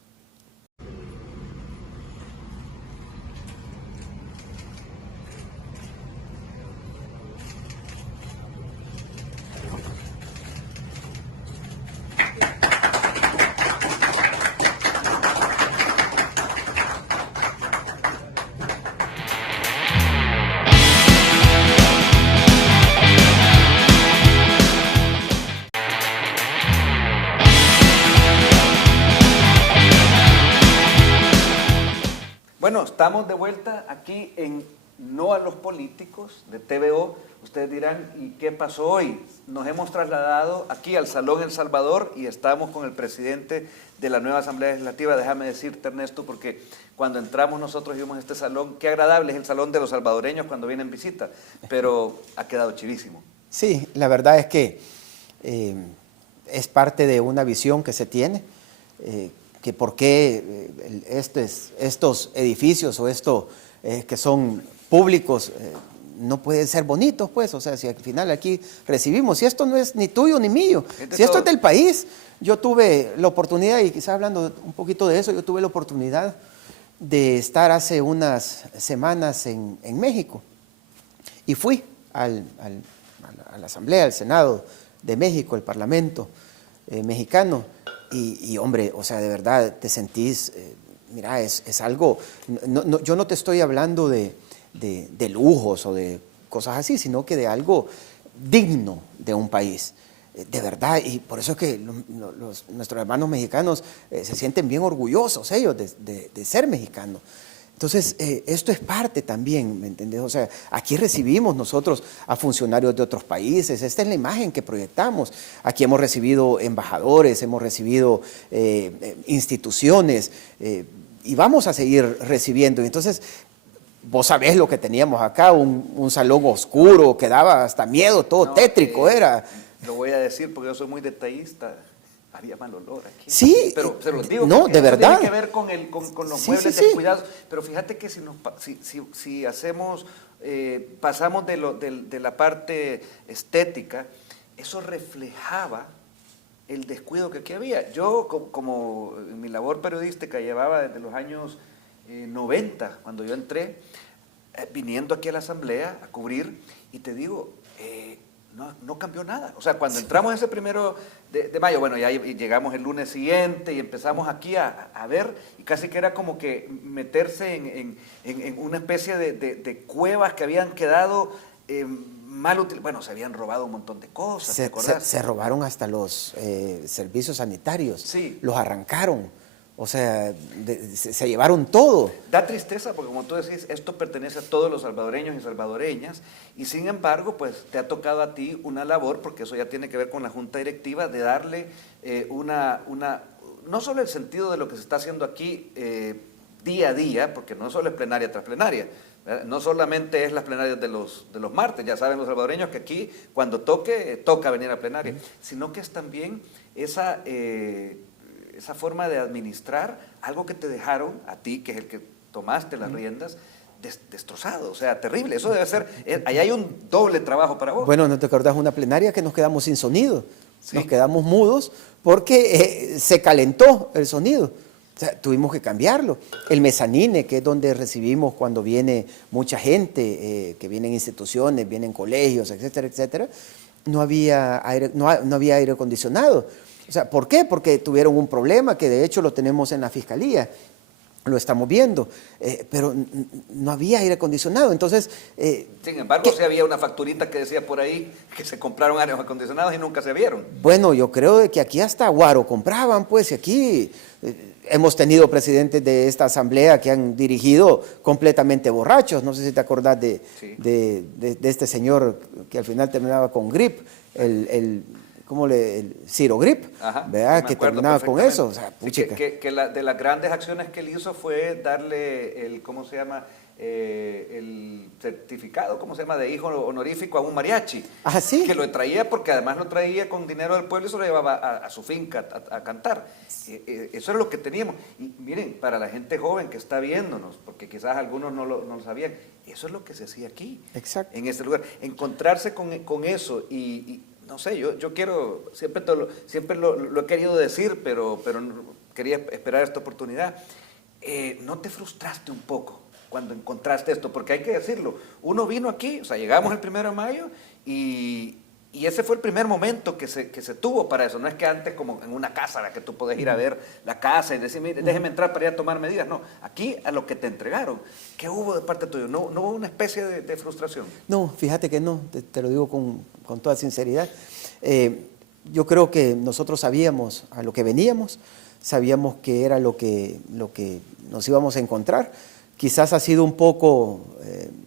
Bueno, estamos de vuelta aquí en No a los Políticos de TVO. Ustedes dirán, ¿y qué pasó hoy? Nos hemos trasladado aquí al Salón El Salvador y estamos con el presidente de la nueva Asamblea Legislativa. Déjame decirte, Ernesto, porque cuando entramos nosotros vimos este salón, qué agradable, es el salón de los salvadoreños cuando vienen visita, pero ha quedado chivísimo. Sí, la verdad es que es parte de una visión que se tiene, que por qué estos edificios o estos que son públicos no pueden ser bonitos, pues, o sea, si al final aquí recibimos, si esto no es ni tuyo ni mío, si esto es del país. Yo tuve la oportunidad, y quizás hablando un poquito de eso, yo tuve la oportunidad de estar hace unas semanas en México y fui a la Asamblea, al Senado de México, el Parlamento mexicano, y hombre, o sea, de verdad te sentís, mira, es algo, yo no te estoy hablando de lujos o de cosas así, sino que de algo digno de un país. De verdad, y por eso es que nuestros hermanos mexicanos se sienten bien orgullosos ellos de ser mexicanos. Entonces, esto es parte también, ¿me entendés? O sea, aquí recibimos nosotros a funcionarios de otros países, esta es la imagen que proyectamos. Aquí hemos recibido embajadores, hemos recibido instituciones y vamos a seguir recibiendo. Entonces, vos sabés lo que teníamos acá, un salón oscuro que daba hasta miedo, todo tétrico era. Lo voy a decir porque yo soy muy detallista. Había mal olor aquí. Sí, pero se los digo. No, de verdad. Tiene que ver con los muebles descuidados. Pero fíjate que si hacemos, pasamos de la parte estética, eso reflejaba el descuido que aquí había. Yo, como en mi labor periodística llevaba desde los años 90, cuando yo entré, viniendo aquí a la Asamblea a cubrir, y te digo, no cambió nada. O sea, cuando entramos ese 1 de mayo, bueno, ya llegamos el lunes siguiente y empezamos aquí a ver, y casi que era como que meterse en una especie de cuevas que habían quedado mal utilizadas. Bueno, se habían robado un montón de cosas, ¿te acordás? Se robaron hasta los servicios sanitarios, sí. Los arrancaron. O sea, se llevaron todo. Da tristeza porque, como tú decís, esto pertenece a todos los salvadoreños y salvadoreñas, y sin embargo, pues te ha tocado a ti una labor, porque eso ya tiene que ver con la Junta Directiva, de darle no solo el sentido de lo que se está haciendo aquí día a día, porque no solo es plenaria tras plenaria, ¿verdad? No solamente es las plenarias de los martes, ya saben los salvadoreños que aquí cuando toca venir a plenaria, sino que es también esa forma de administrar algo que te dejaron a ti, que es el que tomaste las riendas, destrozado, o sea, terrible. Eso debe ser, ahí hay un doble trabajo para vos. Bueno, ¿no te acordás una plenaria que nos quedamos sin sonido? Sí. Nos quedamos mudos porque se calentó el sonido. O sea, tuvimos que cambiarlo. El mezanine, que es donde recibimos cuando viene mucha gente, que vienen instituciones, vienen colegios, etcétera, etcétera, no había aire acondicionado. O sea, ¿por qué? Porque tuvieron un problema que de hecho lo tenemos en la Fiscalía, lo estamos viendo, pero no había aire acondicionado. Entonces, sin embargo, sí había una facturita que decía por ahí que se compraron aires acondicionados y nunca se vieron. Bueno, yo creo que aquí hasta guaro compraban, pues, y aquí hemos tenido presidentes de esta asamblea que han dirigido completamente borrachos. No sé si te acordás de este señor que al final terminaba con grip, el Ciro Grip, ¿verdad? Que terminaba con eso. O sea, puchica. Que de las grandes acciones que él hizo fue darle el certificado, ¿cómo se llama?, de hijo honorífico a un mariachi. ¿Ah, sí? Que lo traía porque además lo traía con dinero del pueblo y se lo llevaba a su finca a cantar. Eso es lo que teníamos. Y miren, para la gente joven que está viéndonos, porque quizás algunos no lo sabían, eso es lo que se hacía aquí. Exacto. En este lugar. Encontrarse con eso y no sé, yo quiero, siempre lo he querido decir, pero quería esperar esta oportunidad. ¿No te frustraste un poco cuando encontraste esto? Porque hay que decirlo, uno vino aquí, o sea, llegamos el 1 de mayo y ese fue el primer momento que se tuvo para eso. No es que antes como en una casa a la que tú podés ir a ver la casa y decir, mire, déjeme entrar para ir a tomar medidas. No, aquí a lo que te entregaron. ¿Qué hubo de parte tuya? ¿No hubo una especie de frustración? No, fíjate que no, te lo digo con toda sinceridad. Yo creo que nosotros sabíamos a lo que veníamos, sabíamos que era lo que nos íbamos a encontrar. quizás ha sido un poco,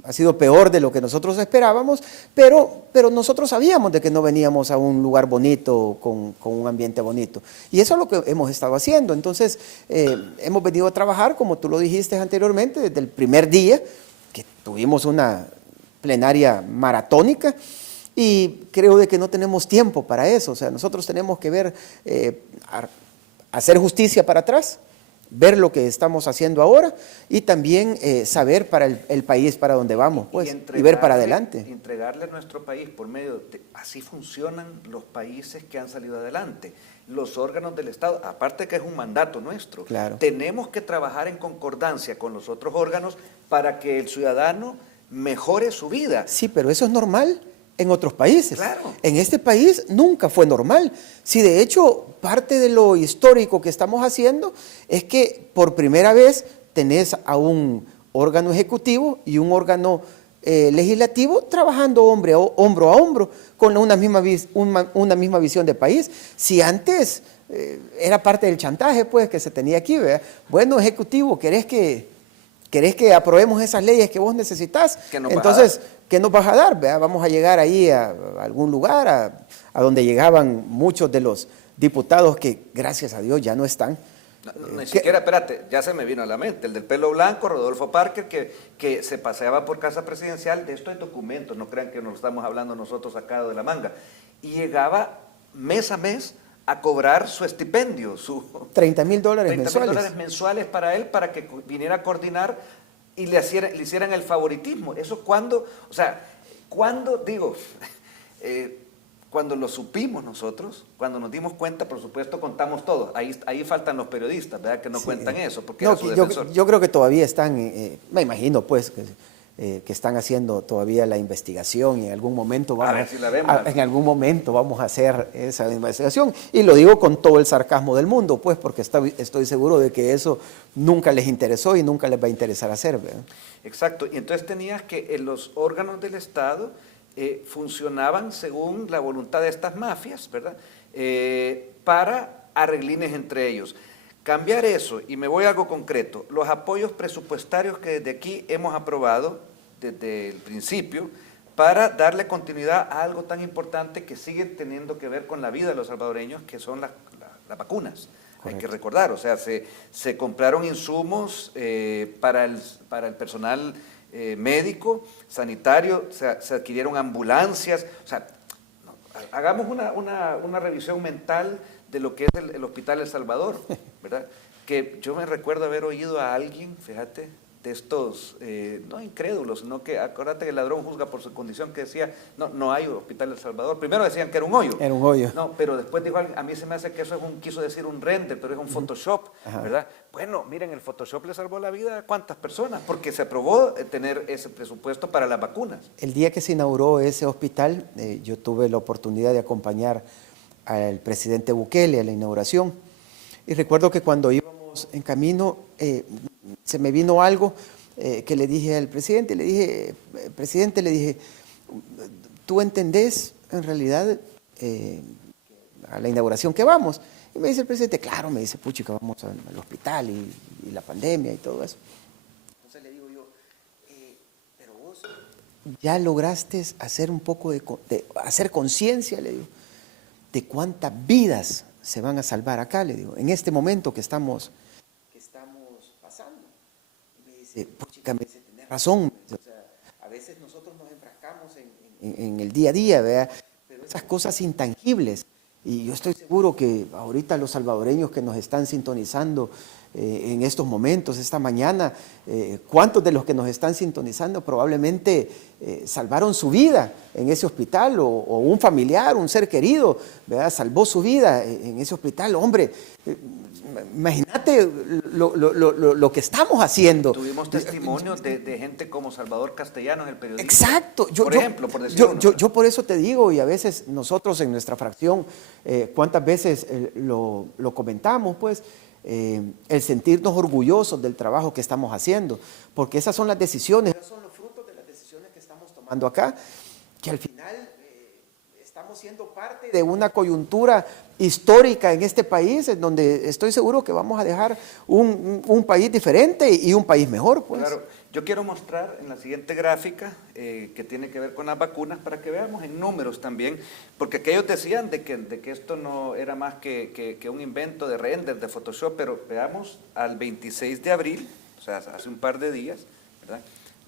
ha sido peor de lo que nosotros esperábamos, pero nosotros sabíamos de que no veníamos a un lugar bonito, con un ambiente bonito. Y eso es lo que hemos estado haciendo. Entonces, hemos venido a trabajar, como tú lo dijiste anteriormente, desde el primer día, que tuvimos una plenaria maratónica, y creo de que no tenemos tiempo para eso. O sea, nosotros tenemos que ver, hacer justicia para atrás, ver lo que estamos haciendo ahora y también saber para el país para dónde vamos, pues, y ver para adelante. Entregarle a nuestro país por medio de, así funcionan los países que han salido adelante. Los órganos del Estado, aparte que es un mandato nuestro, claro, tenemos que trabajar en concordancia con los otros órganos para que el ciudadano mejore su vida. Sí, pero eso es normal en otros países. Claro. En este país nunca fue normal. Sí, de hecho, parte de lo histórico que estamos haciendo es que por primera vez tenés a un órgano ejecutivo y un órgano legislativo trabajando hombro a hombro con una misma visión de país. Si antes era parte del chantaje, pues, que se tenía aquí, ¿verdad? Bueno, ejecutivo, ¿querés que aprobemos esas leyes que vos necesitas? Entonces, ¿qué nos vas a dar? ¿Verdad? Vamos a llegar ahí a algún lugar, a donde llegaban muchos de los diputados que, gracias a Dios, ya no están. Ni siquiera, espérate, ya se me vino a la mente, el del pelo blanco, Rodolfo Parker, que se paseaba por casa presidencial, de esto hay documentos, no crean que nos estamos hablando nosotros sacados de la manga, y llegaba mes a mes a cobrar su estipendio, su $30,000 mensuales. $30,000 mensuales para él, para que viniera a coordinar y le hicieran el favoritismo. Eso cuando cuando lo supimos nosotros, cuando nos dimos cuenta, por supuesto contamos todo. Ahí faltan los periodistas, ¿verdad? Que no cuentan eso, porque no, era su defensor. yo creo que todavía están, me imagino pues, que están haciendo todavía la investigación y en algún momento vamos a hacer esa investigación. Y lo digo con todo el sarcasmo del mundo, pues, porque estoy seguro de que eso nunca les interesó y nunca les va a interesar hacer, ¿verdad? Exacto, y entonces tenías que los órganos del Estado funcionaban según la voluntad de estas mafias, ¿verdad? Para arreglines entre ellos. Cambiar eso, y me voy a algo concreto, los apoyos presupuestarios que desde aquí hemos aprobado desde el principio para darle continuidad a algo tan importante que sigue teniendo que ver con la vida de los salvadoreños, que son las vacunas. Correcto. Hay que recordar, o sea, se compraron insumos para el personal médico, sanitario, se adquirieron ambulancias, o sea, hagamos una revisión mental de lo que es el Hospital El Salvador, ¿verdad? Que yo me recuerdo haber oído a alguien, fíjate, de estos, no incrédulos, sino que, acuérdate que el ladrón juzga por su condición, que decía, no hay Hospital El Salvador. Primero decían que era un hoyo. Era un hoyo. No, pero después dijo alguien, a mí se me hace que eso quiso decir un render, pero es un Photoshop, ¿verdad? Bueno, miren, el Photoshop le salvó la vida a cuántas personas, porque se aprobó tener ese presupuesto para las vacunas. El día que se inauguró ese hospital, yo tuve la oportunidad de acompañar al presidente Bukele a la inauguración. Y recuerdo que cuando íbamos en camino, se me vino algo que le dije al presidente, presidente, ¿tú entendés en realidad a la inauguración que vamos? Y me dice el presidente, claro, me dice, puchica, vamos al hospital y la pandemia y todo eso. Entonces le digo yo, pero vos ya lograste hacer un poco de hacer conciencia, le digo, de cuántas vidas se van a salvar acá, le digo, en este momento que estamos pasando. Y me dice, puchica, me dice, tenés razón. O sea, a veces nosotros nos enfrascamos en el día a día, ¿verdad? Pero esas cosas intangibles. Y yo estoy seguro que ahorita los salvadoreños que nos están sintonizando en estos momentos, esta mañana, ¿cuántos de los que nos están sintonizando probablemente salvaron su vida en ese hospital? O un familiar, un ser querido, ¿verdad? Salvó su vida en ese hospital. Hombre, imagínate lo que estamos haciendo. Tuvimos testimonios de gente como Salvador Castellanos, el periodista. Exacto. Por ejemplo, por decir uno. Yo por eso te digo, y a veces nosotros en nuestra fracción, cuántas veces lo comentamos, pues, el sentirnos orgullosos del trabajo que estamos haciendo, porque esas son las decisiones, esos son los frutos de las decisiones que estamos tomando acá, que al final Estamos siendo parte de una coyuntura histórica en este país, en donde estoy seguro que vamos a dejar un país diferente y un país mejor, pues. Claro, yo quiero mostrar en la siguiente gráfica que tiene que ver con las vacunas para que veamos en números también, porque aquellos decían de que esto no era más que un invento de render, de Photoshop, pero veamos al 26 de abril, o sea, hace un par de días, ¿verdad?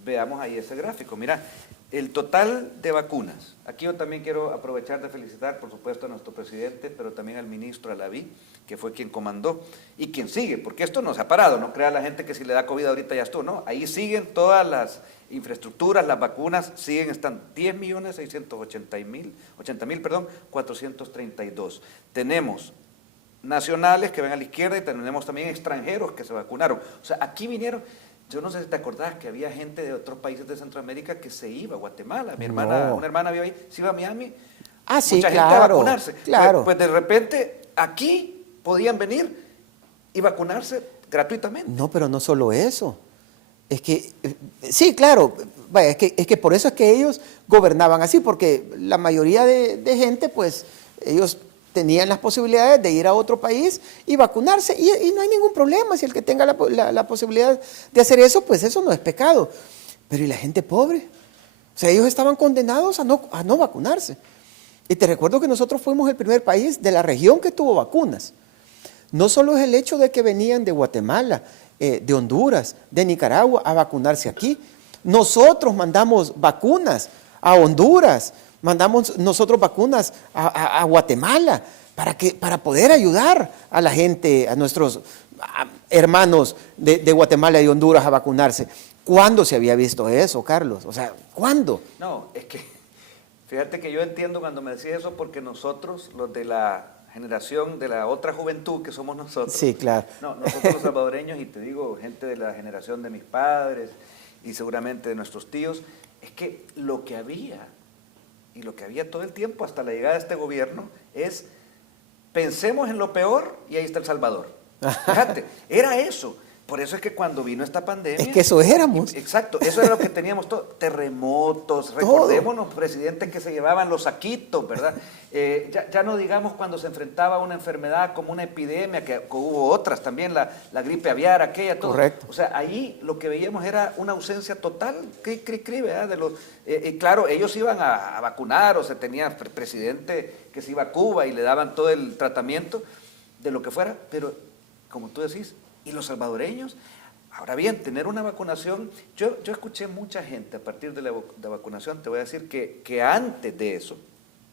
Veamos ahí ese gráfico. Mira, el total de vacunas. Aquí yo también quiero aprovechar de felicitar, por supuesto, a nuestro presidente, pero también al ministro Alaví, que fue quien comandó y quien sigue, porque esto no se ha parado, no crea la gente que si le da COVID ahorita ya estuvo, no, ahí siguen todas las infraestructuras, las vacunas siguen, están 10.680.432. Tenemos nacionales que ven a la izquierda y tenemos también extranjeros que se vacunaron. O sea, aquí vinieron. Yo no sé si te acordás que había gente de otros países de Centroamérica que se iba a Guatemala. Mi hermana, una hermana vio ahí, se iba a Miami. Ah, sí, mucha claro, gente a vacunarse. claro. Pues de repente aquí podían venir y vacunarse gratuitamente. No, pero no solo eso. Es que, sí, claro, vaya, es que por eso es que ellos gobernaban así, porque la mayoría de gente, pues, ellos tenían las posibilidades de ir a otro país y vacunarse, y no hay ningún problema. Si el que tenga la posibilidad de hacer eso, pues eso no es pecado. Pero ¿y la gente pobre? O sea, ellos estaban condenados a no vacunarse. Y te recuerdo que nosotros fuimos el primer país de la región que tuvo vacunas. No solo es el hecho de que venían de Guatemala, de Honduras, de Nicaragua a vacunarse aquí. Nosotros mandamos vacunas a Honduras, mandamos nosotros vacunas a Guatemala para poder ayudar a la gente, a nuestros hermanos de Guatemala y Honduras a vacunarse. ¿Cuándo se había visto eso, Carlos? O sea, ¿cuándo? No, es que fíjate que yo entiendo cuando me decís eso, porque nosotros, los de la generación de la otra juventud que somos nosotros. Sí, claro. No, nosotros los salvadoreños, y te digo, gente de la generación de mis padres y seguramente de nuestros tíos, es que lo que había, y lo que había todo el tiempo hasta la llegada de este gobierno, es pensemos en lo peor y ahí está El Salvador. Fíjate, era eso. Por eso es que cuando vino esta pandemia... Es que eso éramos. Exacto, eso era lo que teníamos todo. Terremotos, recordémonos, presidentes que se llevaban los saquitos, ¿verdad? Ya no digamos cuando se enfrentaba a una enfermedad como una epidemia, que hubo otras también, la gripe aviar, aquella, todo. Correcto. O sea, ahí lo que veíamos era una ausencia total, ¿verdad? Claro, ellos iban a vacunar, o se tenía presidente que se iba a Cuba y le daban todo el tratamiento de lo que fuera, pero como tú decís, ¿y los salvadoreños? Ahora bien, tener una vacunación, yo escuché mucha gente a partir de la vacunación, te voy a decir que antes de eso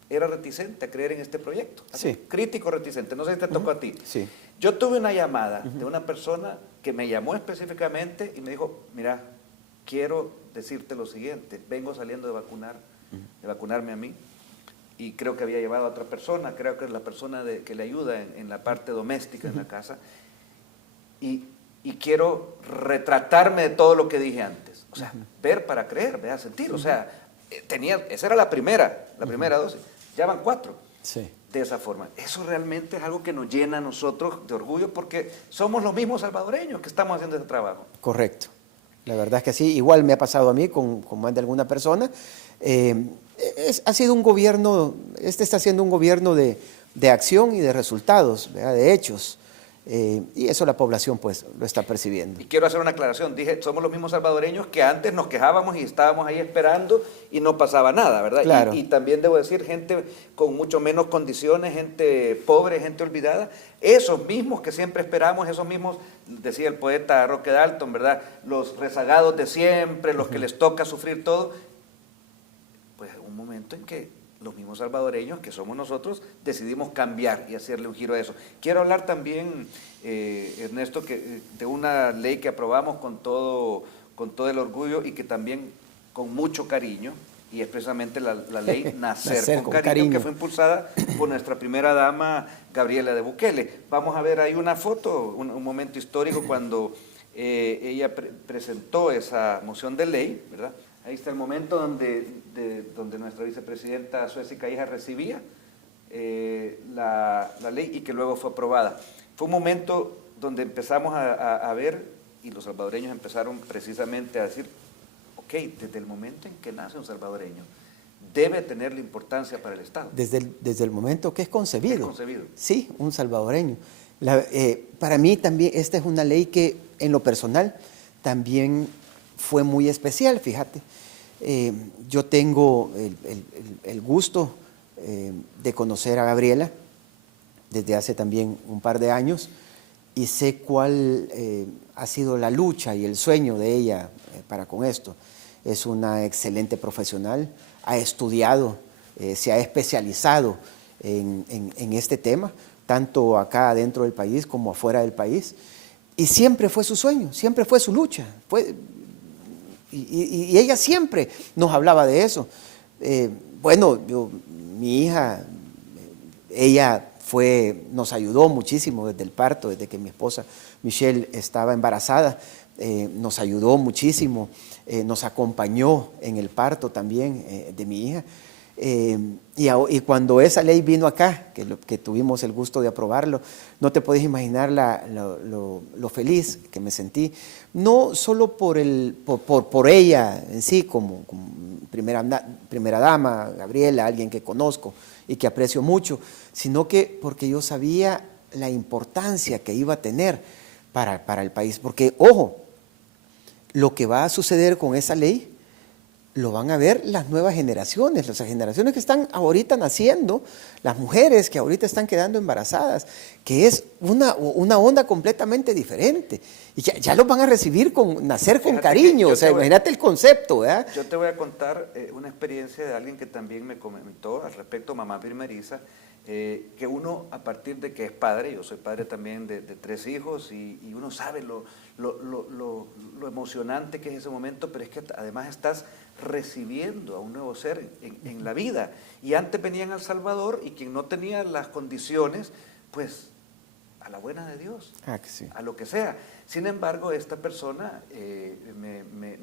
era reticente a creer en este proyecto. Sí. Crítico, reticente, no sé si te tocó a ti. Sí. Yo tuve una llamada de una persona que me llamó específicamente y me dijo, mira, quiero decirte lo siguiente, vengo saliendo de vacunarme a mí, y creo que había llevado a otra persona, creo que es la persona que le ayuda en la parte doméstica en la casa, y quiero retratarme de todo lo que dije antes. O sea, ver para creer, ver a sentir. O sea, esa era la primera dosis. Ya van 4. Sí. De esa forma. Eso realmente es algo que nos llena a nosotros de orgullo porque somos los mismos salvadoreños que estamos haciendo ese trabajo. Correcto. La verdad es que sí. Igual me ha pasado a mí con más de alguna persona. Ha sido un gobierno, está siendo un gobierno de acción y de resultados, ¿verdad? De hechos. Y eso la población pues lo está percibiendo. Y quiero hacer una aclaración, dije, somos los mismos salvadoreños que antes nos quejábamos y estábamos ahí esperando y no pasaba nada, ¿verdad? Claro. Y también debo decir, gente con mucho menos condiciones, gente pobre, gente olvidada, esos mismos que siempre esperamos, esos mismos, decía el poeta Roque Dalton, ¿verdad? Los rezagados de siempre, los que les toca sufrir todo, pues un momento en que los mismos salvadoreños, que somos nosotros, decidimos cambiar y hacerle un giro a eso. Quiero hablar también, Ernesto, de una ley que aprobamos con todo el orgullo y que también con mucho cariño, y es precisamente la ley Nacer con cariño, que fue impulsada por nuestra primera dama, Gabriela de Bukele. Vamos a ver ahí una foto, un momento histórico cuando ella presentó esa moción de ley, ¿verdad? Ahí está el momento donde nuestra vicepresidenta Suécica Hija recibía la ley y que luego fue aprobada. Fue un momento donde empezamos a ver, y los salvadoreños empezaron precisamente a decir, ok, desde el momento en que nace un salvadoreño, debe tener la importancia para el Estado. Desde el momento que es concebido. Es concebido. Sí, un salvadoreño. Para mí también esta es una ley que en lo personal también fue muy especial, fíjate. Yo tengo el gusto de conocer a Gabriela desde hace también un par de años y sé cuál ha sido la lucha y el sueño de ella para con esto. Es una excelente profesional, ha estudiado, se ha especializado en este tema, tanto acá dentro del país como afuera del país, y siempre fue su sueño, siempre fue su lucha, y ella siempre nos hablaba de eso. Mi hija, ella nos ayudó muchísimo desde el parto, desde que mi esposa Michelle estaba embarazada, nos ayudó muchísimo, nos acompañó en el parto también de mi hija. Y cuando esa ley vino acá, que tuvimos el gusto de aprobarlo, no te puedes imaginar lo feliz que me sentí, no solo por ella en sí, como primera dama, Gabriela, alguien que conozco y que aprecio mucho, sino que porque yo sabía la importancia que iba a tener para el país. Porque, ojo, lo que va a suceder con esa ley lo van a ver las nuevas generaciones, las generaciones que están ahorita naciendo, las mujeres que ahorita están quedando embarazadas, que es una onda completamente diferente. Y ya los van a recibir nacer con cariño, o sea, imagínate el concepto, ¿verdad? Yo te voy a contar una experiencia de alguien que también me comentó al respecto, mamá primeriza, que uno a partir de que es padre, yo soy padre también de 3 hijos y uno sabe lo emocionante que es ese momento, pero es que además estás recibiendo a un nuevo ser en la vida. Y antes venían a El Salvador y quien no tenía las condiciones, pues a la buena de Dios, que sí. A lo que sea. Sin embargo, esta persona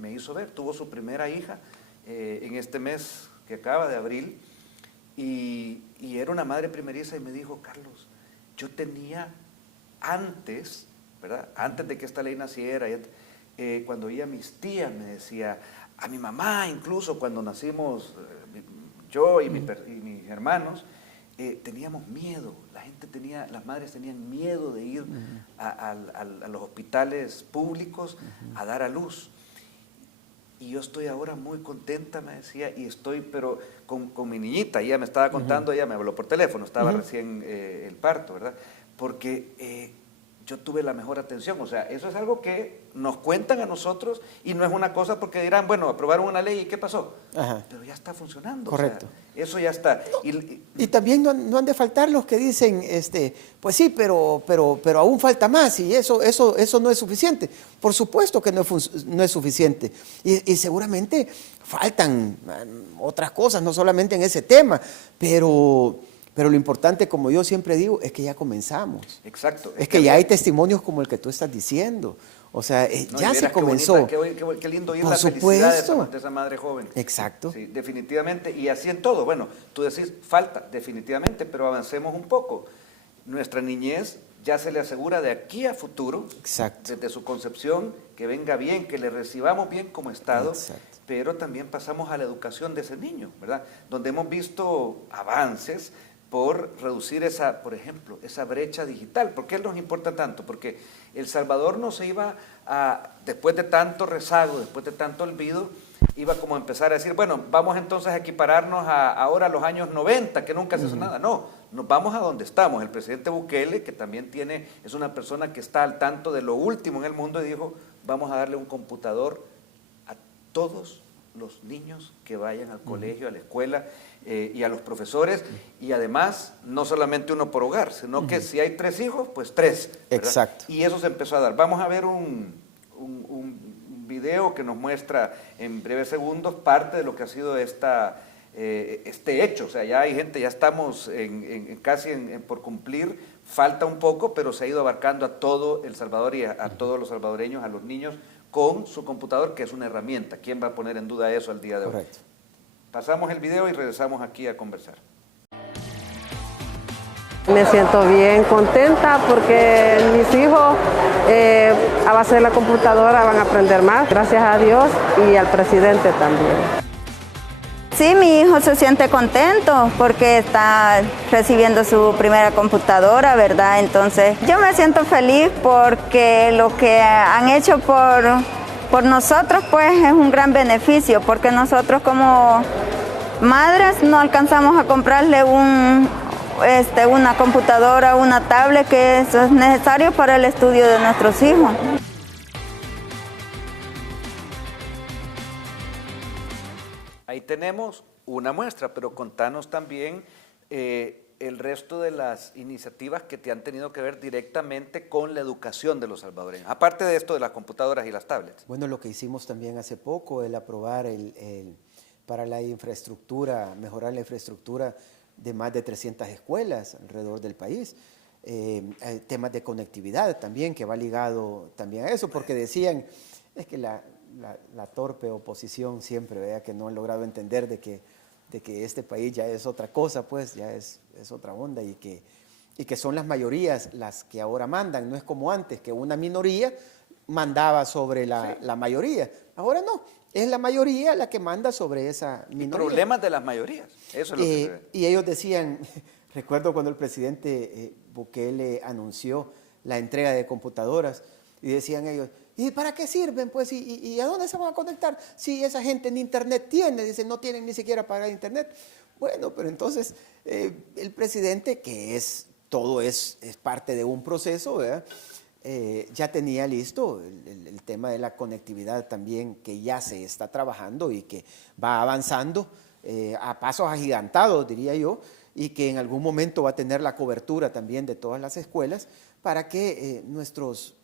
me hizo ver, tuvo su primera hija en este mes que acaba de abril, y era una madre primeriza y me dijo: Carlos, yo tenía antes, ¿verdad? Antes de que esta ley naciera, cuando oía a mis tías, me decía, a mi mamá incluso cuando nacimos, yo y mis hermanos, teníamos miedo, las madres tenían miedo de ir a los hospitales públicos a dar a luz. Y yo estoy ahora muy contenta, me decía, y estoy, pero con mi niñita, ella me estaba contando, ella me habló por teléfono, estaba recién el parto, ¿verdad? Porque yo tuve la mejor atención, o sea, eso es algo que nos cuentan a nosotros y no es una cosa porque dirán, bueno, aprobaron una ley y ¿qué pasó? Ajá. Pero ya está funcionando. Correcto. O sea, eso ya está. No, y también no han de faltar los que dicen, pues sí, pero aún falta más y eso no es suficiente. Por supuesto que no es suficiente y seguramente faltan otras cosas, no solamente en ese tema, pero lo importante, como yo siempre digo, es que ya comenzamos. Exacto. Es que ya hay testimonios como el que tú estás diciendo. O sea, ya se comenzó. Qué lindo oír la felicidad de esa madre joven. Exacto. Sí, definitivamente. Y así en todo. Bueno, tú decís, falta, definitivamente, pero avancemos un poco. Nuestra niñez ya se le asegura de aquí a futuro, exacto, desde su concepción, que venga bien, que le recibamos bien como Estado, exacto, pero también pasamos a la educación de ese niño, ¿verdad? Donde hemos visto avances por reducir por ejemplo, esa brecha digital. ¿Por qué nos importa tanto? Porque El Salvador no se iba después de tanto rezago, después de tanto olvido, iba como a empezar a decir, bueno, vamos entonces a equipararnos ahora a los años 90, que nunca se hizo nada. No, nos vamos a donde estamos. El presidente Bukele, que también es una persona que está al tanto de lo último en el mundo, y dijo, vamos a darle un computador a todos los niños que vayan al colegio, a la escuela, y a los profesores, y además no solamente uno por hogar, sino que si hay 3 hijos, pues 3, ¿verdad? Exacto. Y eso se empezó a dar. Vamos a ver un video que nos muestra en breves segundos parte de lo que ha sido este hecho. O sea, ya hay gente, ya estamos casi por cumplir, falta un poco, pero se ha ido abarcando a todo El Salvador y a todos los salvadoreños, a los niños, con su computador, que es una herramienta. ¿Quién va a poner en duda eso al día de hoy? Correcto. Pasamos el video y regresamos aquí a conversar. Me siento bien contenta porque mis hijos a base de la computadora van a aprender más, gracias a Dios y al presidente también. Sí, mi hijo se siente contento porque está recibiendo su primera computadora, ¿verdad? Entonces, yo me siento feliz porque lo que han hecho por nosotros, pues, es un gran beneficio, porque nosotros como madres no alcanzamos a comprarle una computadora, una tablet, que eso es necesario para el estudio de nuestros hijos. Ahí tenemos una muestra, pero contanos también el resto de las iniciativas que te han tenido que ver directamente con la educación de los salvadoreños, aparte de esto de las computadoras y las tablets. Bueno, lo que hicimos también hace poco, el aprobar para la infraestructura, mejorar la infraestructura de más de 300 escuelas alrededor del país. Temas de conectividad también, que va ligado también a eso, porque decían, es que la torpe oposición siempre, ¿verdad?, que no han logrado entender de que este país ya es otra cosa, pues ya es otra onda, y que son las mayorías las que ahora mandan. No es como antes, que una minoría mandaba sobre la mayoría. Ahora no, es la mayoría la que manda sobre esa minoría. Problemas de las mayorías, eso es lo que se ve. Y ellos decían, recuerdo cuando el presidente Bukele anunció la entrega de computadoras, y decían ellos, ¿y para qué sirven? Pues, ¿y a dónde se van a conectar? Si esa gente ni internet tiene, dicen, no tienen ni siquiera para internet. Bueno, pero entonces el presidente, que todo es parte de un proceso, ¿verdad?, ya tenía listo el tema de la conectividad también, que ya se está trabajando y que va avanzando a pasos agigantados, diría yo, y que en algún momento va a tener la cobertura también de todas las escuelas para que nuestros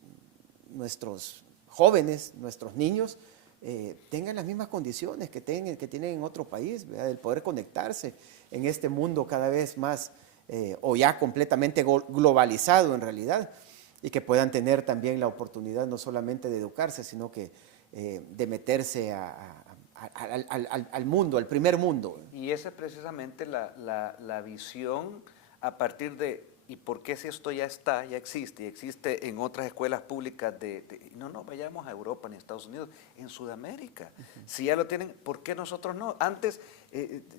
jóvenes, nuestros niños, tengan las mismas condiciones que tienen en otro país, ¿verdad?, el poder conectarse en este mundo cada vez más o ya completamente globalizado en realidad, y que puedan tener también la oportunidad no solamente de educarse, sino que de meterse al mundo, al primer mundo. Y esa es precisamente la visión a partir de, ¿y por qué si esto ya existe, y existe en otras escuelas públicas no vayamos a Europa ni a Estados Unidos, en Sudamérica? Si ya lo tienen, ¿por qué nosotros no? Antes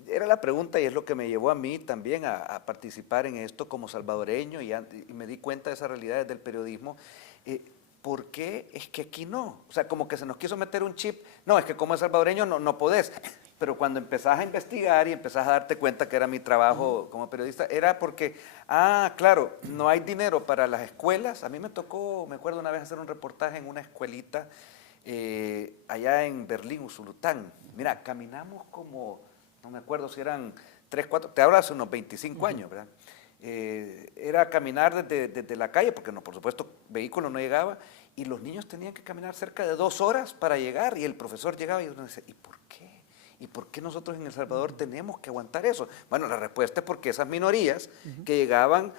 era la pregunta, y es lo que me llevó a mí también a participar en esto como salvadoreño, y me di cuenta de esas realidades del periodismo. ¿Por qué es que aquí no? O sea, como que se nos quiso meter un chip. No, es que como es salvadoreño no podés. Pero cuando empezás a investigar y empezás a darte cuenta que era mi trabajo como periodista, era porque, claro, no hay dinero para las escuelas. A mí me tocó, me acuerdo una vez hacer un reportaje en una escuelita allá en Berlín, Usulután. Mira, caminamos como, no me acuerdo si eran 3, 4, te hablo hace unos 25 años, ¿verdad? Era caminar desde la calle, porque no, por supuesto, vehículo no llegaba, y los niños tenían que caminar cerca de 2 horas para llegar, y el profesor llegaba y uno decía, ¿y por qué? ¿Y por qué nosotros en El Salvador tenemos que aguantar eso? Bueno, la respuesta es porque esas minorías que llegaban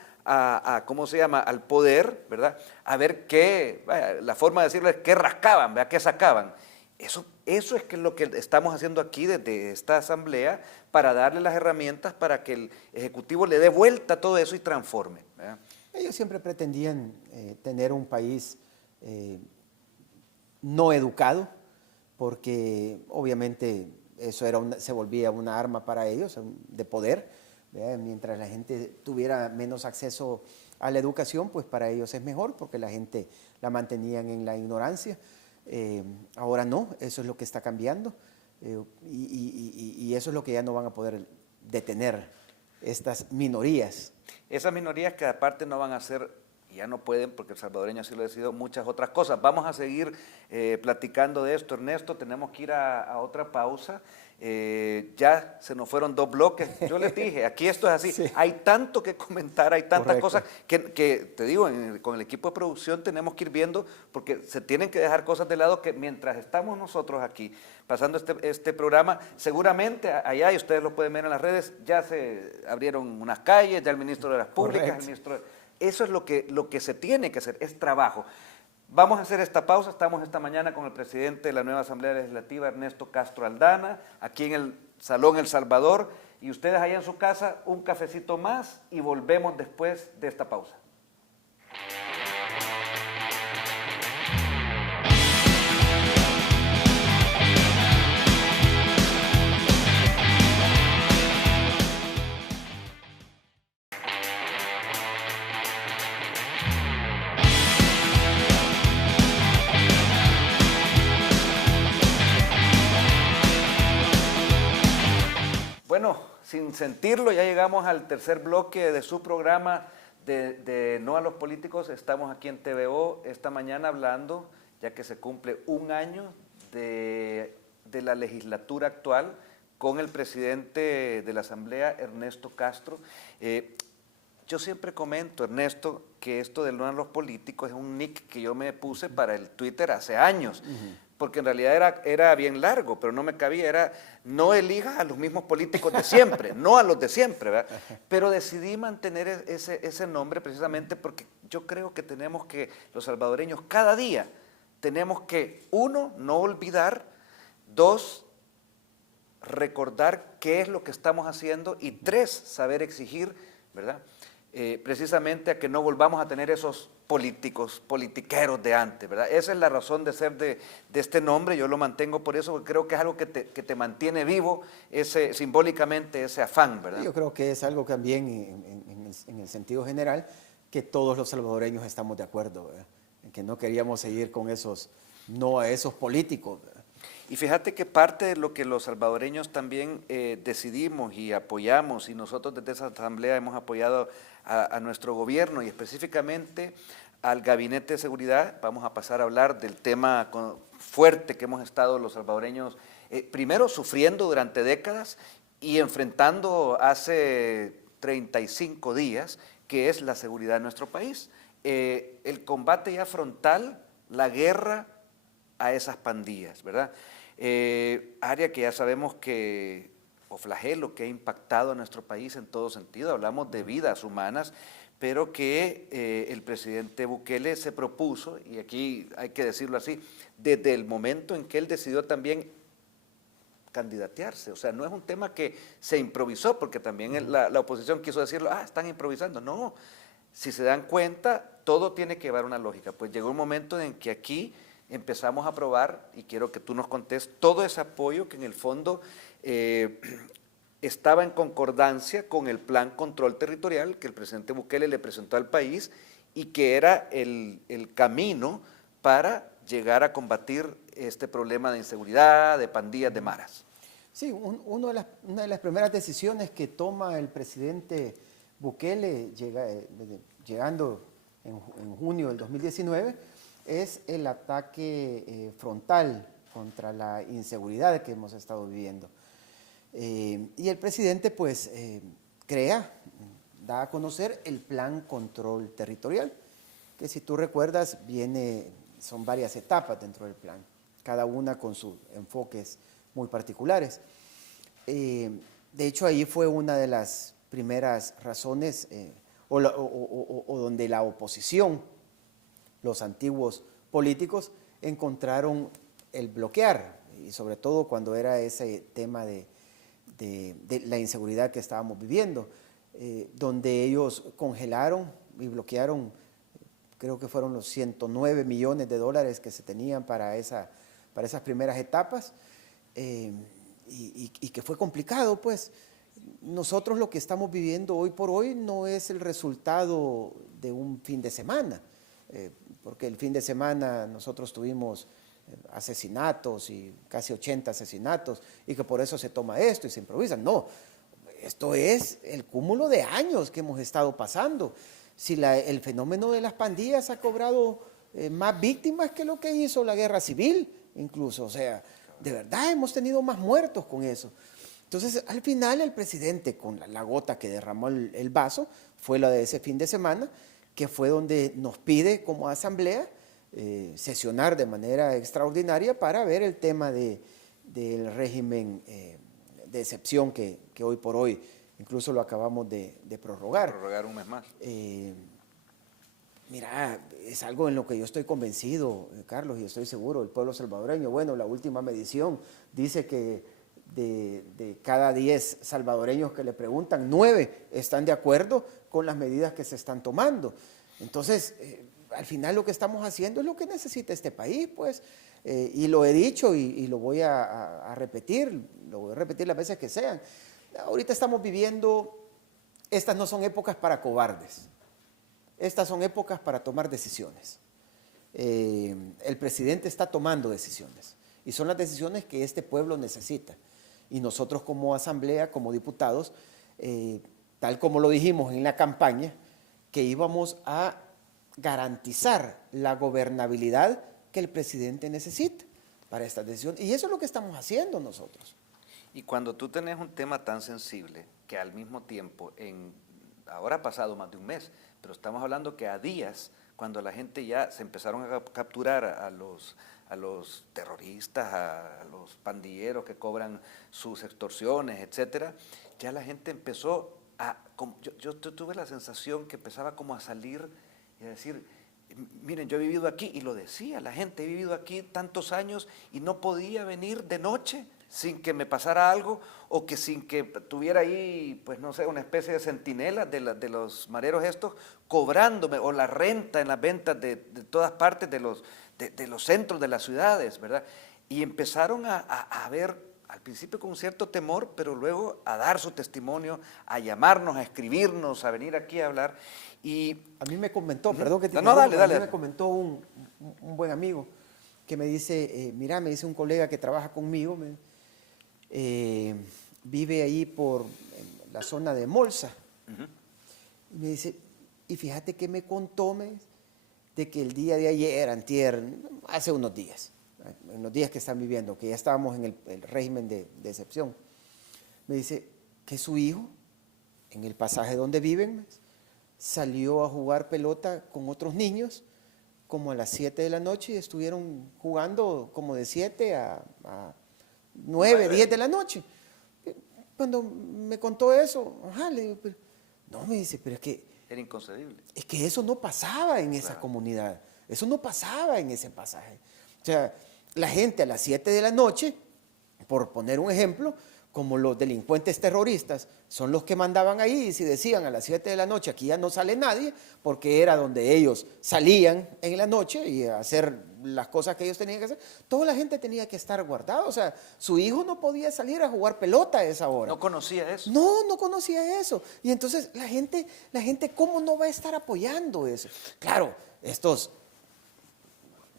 ¿cómo se llama?, al poder, ¿verdad?, a ver qué, la forma de decirlo es qué rascaban, ¿verdad?, qué sacaban. Eso es que lo que estamos haciendo aquí desde esta asamblea, para darle las herramientas para que el Ejecutivo le dé vuelta a todo eso y transforme, ¿verdad? Ellos siempre pretendían tener un país no educado, porque obviamente eso se volvía una arma para ellos de poder, ¿verdad? Mientras la gente tuviera menos acceso a la educación, pues para ellos es mejor, porque la gente la mantenían en la ignorancia. Ahora no, eso es lo que está cambiando, y eso es lo que ya no van a poder detener, estas minorías. Esas minorías que aparte no van a ser, ya no pueden, porque el salvadoreño así lo ha decidido, muchas otras cosas. Vamos a seguir platicando de esto, Ernesto, tenemos que ir a otra pausa. Ya se nos fueron 2 bloques. Yo les dije, aquí esto es así. Sí. Hay tanto que comentar, hay tantas cosas que te digo, con el equipo de producción tenemos que ir viendo, porque se tienen que dejar cosas de lado que mientras estamos nosotros aquí pasando este programa, seguramente allá, y ustedes lo pueden ver en las redes, ya se abrieron unas calles, ya el ministro de las Públicas, el ministro eso es lo que se tiene que hacer, es trabajo. Vamos a hacer esta pausa, estamos esta mañana con el presidente de la nueva Asamblea Legislativa, Ernesto Castro Aldana, aquí en el Salón El Salvador, y ustedes allá en su casa, un cafecito más y volvemos después de esta pausa. sin sentirlo, ya llegamos al tercer bloque de su programa de No a los Políticos. Estamos aquí en TVO esta mañana hablando, ya que se cumple un año de la legislatura actual, con el presidente de la Asamblea, Ernesto Castro. Yo siempre comento, Ernesto, que esto del No a los Políticos es un nick que yo me puse para el Twitter hace años, porque en realidad era bien largo, pero no me cabía, era no elija a los mismos políticos de siempre, no a los de siempre, ¿verdad? Pero decidí mantener ese nombre precisamente porque yo creo que tenemos que, los salvadoreños, cada día tenemos que, uno, no olvidar, dos, recordar qué es lo que estamos haciendo, y tres, saber exigir, ¿verdad? Precisamente a que no volvamos a tener esos políticos, politiqueros de antes, ¿verdad? Esa es la razón de ser de este nombre. Yo lo mantengo por eso, porque creo que es algo que te mantiene vivo, simbólicamente ese afán, ¿verdad? Yo creo que es algo también en el sentido general que todos los salvadoreños estamos de acuerdo, ¿verdad? En que no queríamos seguir con esos, no a esos políticos, ¿verdad? Y fíjate que parte de lo que los salvadoreños también decidimos y apoyamos, y nosotros desde esa asamblea hemos apoyado a nuestro gobierno y específicamente al Gabinete de Seguridad. Vamos a pasar a hablar del tema fuerte que hemos estado los salvadoreños, primero sufriendo durante décadas y enfrentando hace 35 días, que es la seguridad de nuestro país. El combate ya frontal, la guerra a esas pandillas, ¿verdad? Área que ya sabemos que, o flagelo que ha impactado a nuestro país en todo sentido. Hablamos de vidas humanas, pero que el presidente Bukele se propuso, y aquí hay que decirlo así, desde el momento en que él decidió también candidatearse. O sea, no es un tema que se improvisó, porque también la oposición quiso decirlo, están improvisando. No, si se dan cuenta, todo tiene que llevar una lógica. Pues llegó un momento en que aquí empezamos a probar, y quiero que tú nos contes, todo ese apoyo que en el fondo estaba en concordancia con el plan control territorial que el presidente Bukele le presentó al país y que era el camino para llegar a combatir este problema de inseguridad, de pandillas, de maras. Sí, una de las primeras decisiones que toma el presidente Bukele llegando en junio del 2019 es el ataque frontal contra la inseguridad que hemos estado viviendo. Y el presidente pues da a conocer el plan control territorial, que si tú recuerdas son varias etapas dentro del plan, cada una con sus enfoques muy particulares. De hecho, ahí fue una de las primeras razones o donde la oposición, los antiguos políticos, encontraron el bloquear, y sobre todo cuando era ese tema de la inseguridad que estábamos viviendo, donde ellos congelaron y bloquearon, creo que fueron los 109 millones de dólares que se tenían para esas primeras etapas, y que fue complicado, pues. Nosotros lo que estamos viviendo hoy por hoy no es el resultado de un fin de semana, porque el fin de semana nosotros tuvimos asesinatos y casi 80 asesinatos y que por eso se toma esto y se improvisa. No, esto es el cúmulo de años que hemos estado pasando. Si el fenómeno de las pandillas ha cobrado más víctimas que lo que hizo la guerra civil, incluso, o sea, de verdad hemos tenido más muertos con eso. Entonces, al final el presidente, con la gota que derramó el vaso, fue la de ese fin de semana, que fue donde nos pide como asamblea sesionar de manera extraordinaria para ver el tema del régimen de excepción que hoy por hoy incluso lo acabamos de prorrogar. Prorrogar un mes más. Mira, es algo en lo que yo estoy convencido, Carlos, y estoy seguro, el pueblo salvadoreño. Bueno, la última medición dice que de cada 10 salvadoreños que le preguntan, 9 están de acuerdo con las medidas que se están tomando. Entonces, al final lo que estamos haciendo es lo que necesita este país, pues, y lo he dicho y lo voy a repetir, lo voy a repetir las veces que sean. Ahorita estamos viviendo, estas no son épocas para cobardes, estas son épocas para tomar decisiones. El presidente está tomando decisiones y son las decisiones que este pueblo necesita. y nosotros como asamblea, como diputados, tal como lo dijimos en la campaña, que íbamos a garantizar la gobernabilidad que el presidente necesita para esta decisión. Y eso es lo que estamos haciendo nosotros. Y cuando tú tenés un tema tan sensible, que al mismo tiempo, ahora ha pasado más de un mes, pero estamos hablando que a días, cuando la gente ya se empezaron a capturar a los terroristas, a los pandilleros que cobran sus extorsiones, etcétera, ya la gente empezó yo tuve la sensación que empezaba como a salir y a decir, miren, yo he vivido aquí, y lo decía la gente, he vivido aquí tantos años y no podía venir de noche sin que me pasara algo, o que sin que tuviera ahí, pues no sé, una especie de centinela de los mareros estos, cobrándome, o la renta en las ventas de todas partes de los centros de las ciudades, ¿verdad? Y empezaron a ver, al principio con un cierto temor, pero luego a dar su testimonio, a llamarnos, a escribirnos, a venir aquí a hablar. Y a mí me comentó, perdón que te dale. A mí me comentó un buen amigo que me dice, mira, me dice un colega que trabaja conmigo, vive ahí por la zona de Molsa. Y me dice, y fíjate que me contó de que el día de ayer, antier, hace unos días, en los días que están viviendo, que ya estábamos en el régimen de excepción, me dice que su hijo, en el pasaje donde viven, salió a jugar pelota con otros niños como a las 7 de la noche y estuvieron jugando como de 7 a 9, 10 de la noche. Cuando me contó eso, le digo, no, me dice, pero es que... Era inconcebible. Es que eso no pasaba en esa comunidad, eso no pasaba en ese pasaje. O sea, la gente a las 7 de la noche, por poner un ejemplo, como los delincuentes terroristas son los que mandaban ahí, y si decían a las 7 de la noche aquí ya no sale nadie, porque era donde ellos salían en la noche y a hacer las cosas que ellos tenían que hacer, toda la gente tenía que estar guardada. O sea, su hijo no podía salir a jugar pelota a esa hora. ¿No conocía eso? No conocía eso. Y entonces la gente, ¿cómo no va a estar apoyando eso? Claro, estos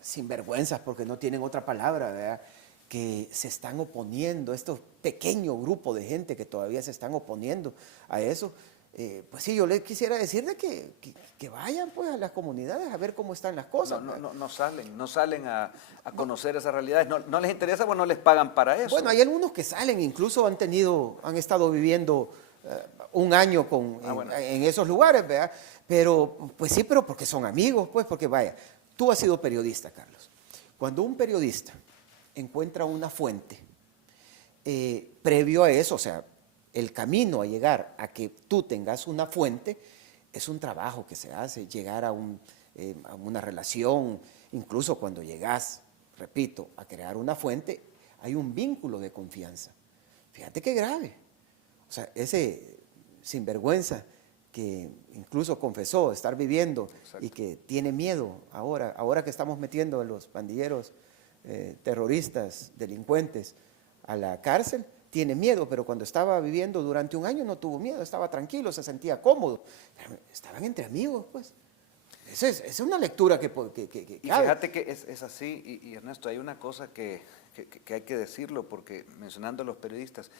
sinvergüenzas, porque no tienen otra palabra, ¿verdad?, que se están oponiendo, estos pequeños grupos de gente que todavía se están oponiendo a eso, pues sí, yo les quisiera decir de que vayan pues a las comunidades a ver cómo están las cosas. No salen a conocer esas realidades, no les interesa, no les pagan para eso. Bueno, hay algunos que salen, incluso han estado viviendo un año en esos lugares, ¿verdad? Pero, pues sí, pero porque son amigos, pues, porque vaya, tú has sido periodista, Carlos. Cuando un periodista encuentra una fuente, previo a eso, o sea, el camino a llegar a que tú tengas una fuente, es un trabajo que se hace, llegar a una relación, incluso cuando llegas, repito, a crear una fuente, hay un vínculo de confianza. Fíjate qué grave. O sea, ese sinvergüenza que incluso confesó estar viviendo. Exacto. Y que tiene miedo ahora que estamos metiendo a los pandilleros, terroristas, delincuentes a la cárcel, tiene miedo, pero cuando estaba viviendo durante un año no tuvo miedo, estaba tranquilo, se sentía cómodo. Pero estaban entre amigos, pues. Esa es una lectura que y fíjate que es así, y Ernesto, hay una cosa que hay que decirlo, porque mencionando a los periodistas,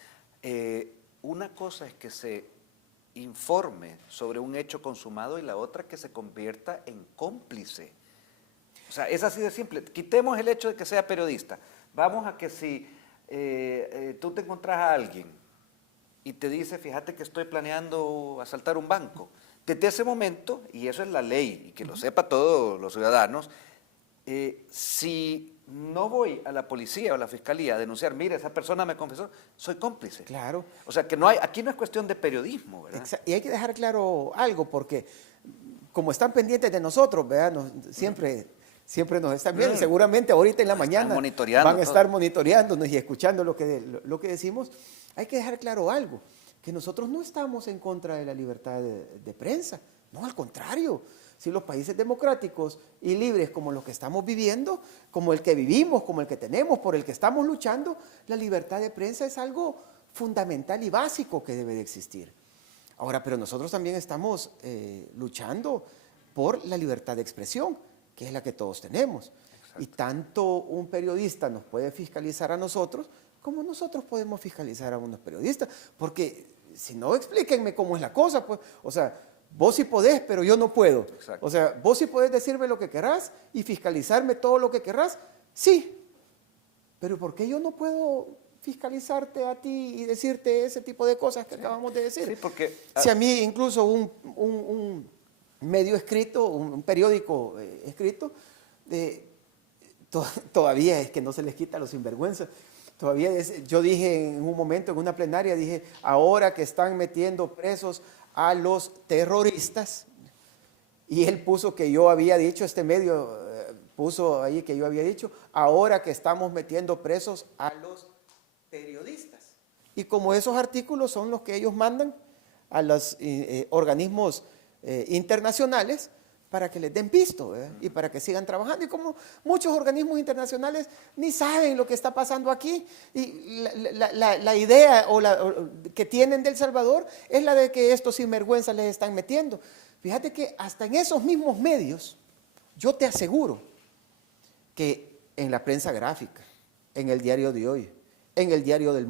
una cosa es que se informe sobre un hecho consumado y la otra que se convierta en cómplice. O sea, es así de simple. Quitemos el hecho de que sea periodista. Vamos a que si tú te encontrás a alguien y te dice, fíjate que estoy planeando asaltar un banco. Desde ese momento, y eso es la ley, y que lo sepa todos los ciudadanos, si no voy a la policía o a la fiscalía a denunciar, mire, esa persona me confesó, soy cómplice. Claro. O sea, que aquí no es cuestión de periodismo, ¿verdad? Exacto. Y hay que dejar claro algo, porque como están pendientes de nosotros, ¿verdad? Siempre nos están viendo, seguramente ahorita en la mañana van a estar monitoreándonos y escuchando lo que decimos. Hay que dejar claro algo, que nosotros no estamos en contra de la libertad de prensa, no, al contrario. Si los países democráticos y libres como los que estamos viviendo, como el que vivimos, como el que tenemos, por el que estamos luchando, la libertad de prensa es algo fundamental y básico que debe de existir. Ahora, pero nosotros también estamos luchando por la libertad de expresión, que es la que todos tenemos. Exacto. Y tanto un periodista nos puede fiscalizar a nosotros, ¿cómo nosotros podemos fiscalizar a unos periodistas? Porque si no, explíquenme cómo es la cosa, pues. O sea, vos sí podés, pero yo no puedo. Exacto. O sea, vos sí podés decirme lo que querrás y fiscalizarme todo lo que querrás. Sí, pero ¿por qué yo no puedo fiscalizarte a ti y decirte ese tipo de cosas que acabamos de decir? Sí, porque... Si a mí incluso un medio escrito, un periódico escrito, todavía es que no se les quita a los sinvergüenzas. Todavía yo dije en un momento, en una plenaria, dije, ahora que están metiendo presos a los terroristas, y él puso que yo había dicho, este medio puso ahí que yo había dicho, ahora que estamos metiendo presos a los periodistas. Y como esos artículos son los que ellos mandan a los organismos internacionales para que les den visto, ¿verdad? Y para que sigan trabajando. Y como muchos organismos internacionales ni saben lo que está pasando aquí, y la idea que tienen de El Salvador es la de que estos sinvergüenzas les están metiendo. Fíjate que hasta en esos mismos medios, yo te aseguro que en la prensa gráfica, en el diario de hoy, en el diario El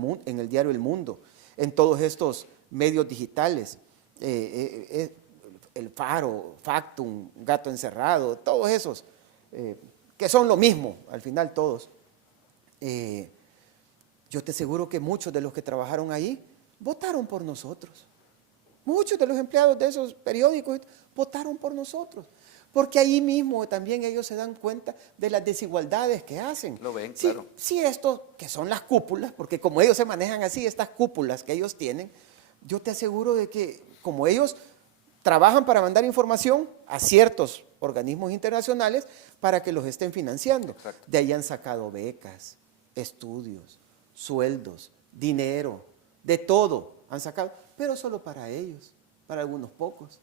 Mundo, en todos estos medios digitales, El Faro, Factum, Gato Encerrado, todos esos, que son lo mismo, al final todos. Yo te aseguro que muchos de los que trabajaron ahí votaron por nosotros. Muchos de los empleados de esos periódicos votaron por nosotros. Porque ahí mismo también ellos se dan cuenta de las desigualdades que hacen. Lo ven, sí, claro. Sí, esto que son las cúpulas, porque como ellos se manejan así, estas cúpulas que ellos tienen, yo te aseguro de que como ellos trabajan para mandar información a ciertos organismos internacionales para que los estén financiando. Exacto. De ahí han sacado becas, estudios, sueldos, dinero, de todo han sacado, pero solo para ellos, para algunos pocos.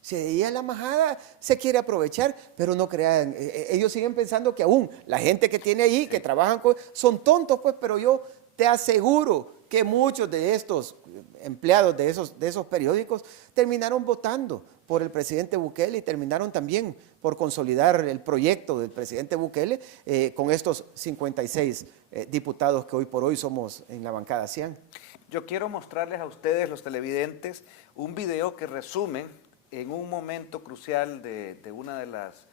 Si ahí a la majada se quiere aprovechar, pero no crean, ellos siguen pensando que aún la gente que tiene ahí, que trabajan son tontos, pues, pero yo te aseguro que muchos de estos empleados de esos periódicos terminaron votando por el presidente Bukele y terminaron también por consolidar el proyecto del presidente Bukele con estos 56 diputados que hoy por hoy somos en la bancada CIAN. Yo quiero mostrarles a ustedes, los televidentes, un video que resume en un momento crucial de una de las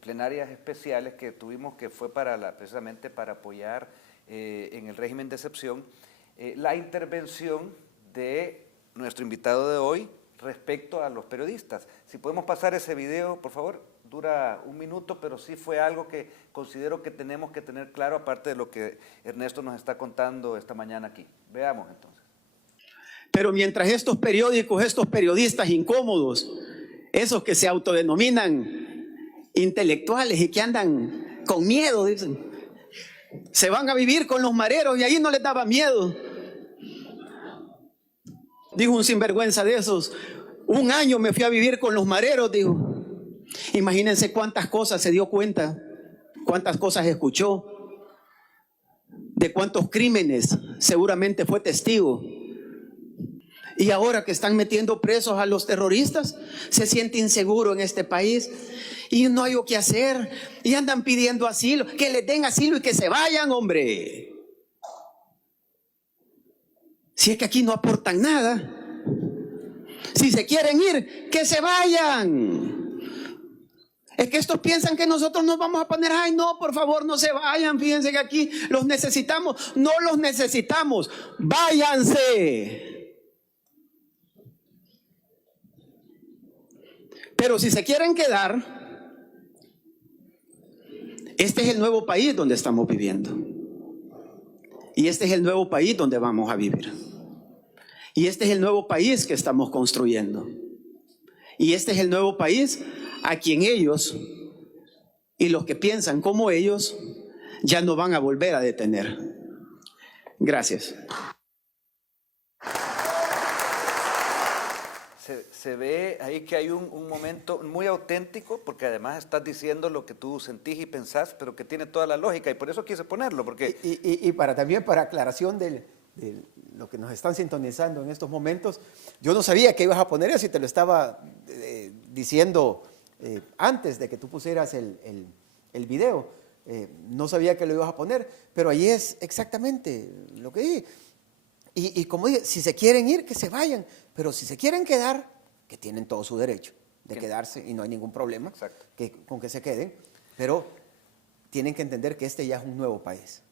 plenarias especiales que tuvimos, que fue precisamente para apoyar en el régimen de excepción, la intervención de nuestro invitado de hoy respecto a los periodistas. Si podemos pasar ese video, por favor, dura 1 minuto, pero sí fue algo que considero que tenemos que tener claro, aparte de lo que Ernesto nos está contando esta mañana aquí. Veamos entonces. Pero mientras estos periódicos, estos periodistas incómodos, esos que se autodenominan intelectuales y que andan con miedo, dicen, se van a vivir con los mareros y ahí no les daba miedo. Dijo un sinvergüenza de esos, 1 año me fui a vivir con los mareros, dijo. Imagínense cuántas cosas se dio cuenta, cuántas cosas escuchó, de cuántos crímenes seguramente fue testigo. Y ahora que están metiendo presos a los terroristas, se siente inseguro en este país y no hay lo que hacer y andan pidiendo asilo, que les den asilo y que se vayan, hombre. Si es que aquí no aportan nada. Si se quieren ir, que se vayan. Es que estos piensan que nosotros nos vamos a poner, ay no, por favor no se vayan, fíjense que aquí los necesitamos. No los necesitamos, váyanse. Pero si se quieren quedar, este es el nuevo país donde estamos viviendo. Y este es el nuevo país donde vamos a vivir. Y este es el nuevo país que estamos construyendo. Y este es el nuevo país a quien ellos y los que piensan como ellos ya no van a volver a detener. Gracias. Se ve ahí que hay un momento muy auténtico, porque además estás diciendo lo que tú sentís y pensás, pero que tiene toda la lógica, y por eso quise ponerlo, porque... Y también para aclaración de lo que nos están sintonizando en estos momentos, yo no sabía que ibas a poner eso y te lo estaba diciendo antes de que tú pusieras el video. no sabía que lo ibas a poner, pero ahí es exactamente lo que dije. Y como dije, si se quieren ir, que se vayan, pero si se quieren quedar, que tienen todo su derecho de quedarse y no hay ningún problema con que se queden, pero tienen que entender que este ya es un nuevo país,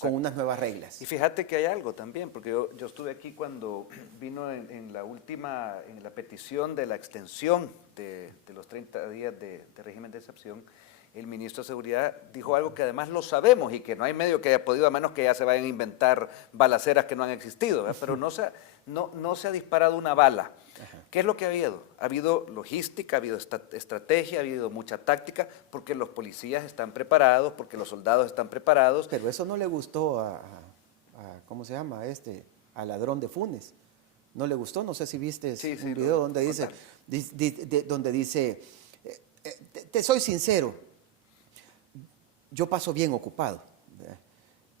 con unas nuevas reglas. Y fíjate que hay algo también, porque yo estuve aquí cuando vino en la petición de la extensión de los 30 días de régimen de excepción. El ministro de Seguridad dijo algo que además lo sabemos y que no hay medio que haya podido, a menos que ya se vayan a inventar balaceras que no han existido, ¿verdad? Pero no se ha disparado una bala. ¿Qué es lo que ha habido? Ha habido logística, ha habido estrategia, ha habido mucha táctica, porque los policías están preparados, porque los soldados están preparados. Pero eso no le gustó ¿cómo se llama? Al ladrón de Funes. No le gustó, no sé si viste un video donde dice, te soy sincero, yo paso bien ocupado, ¿verdad?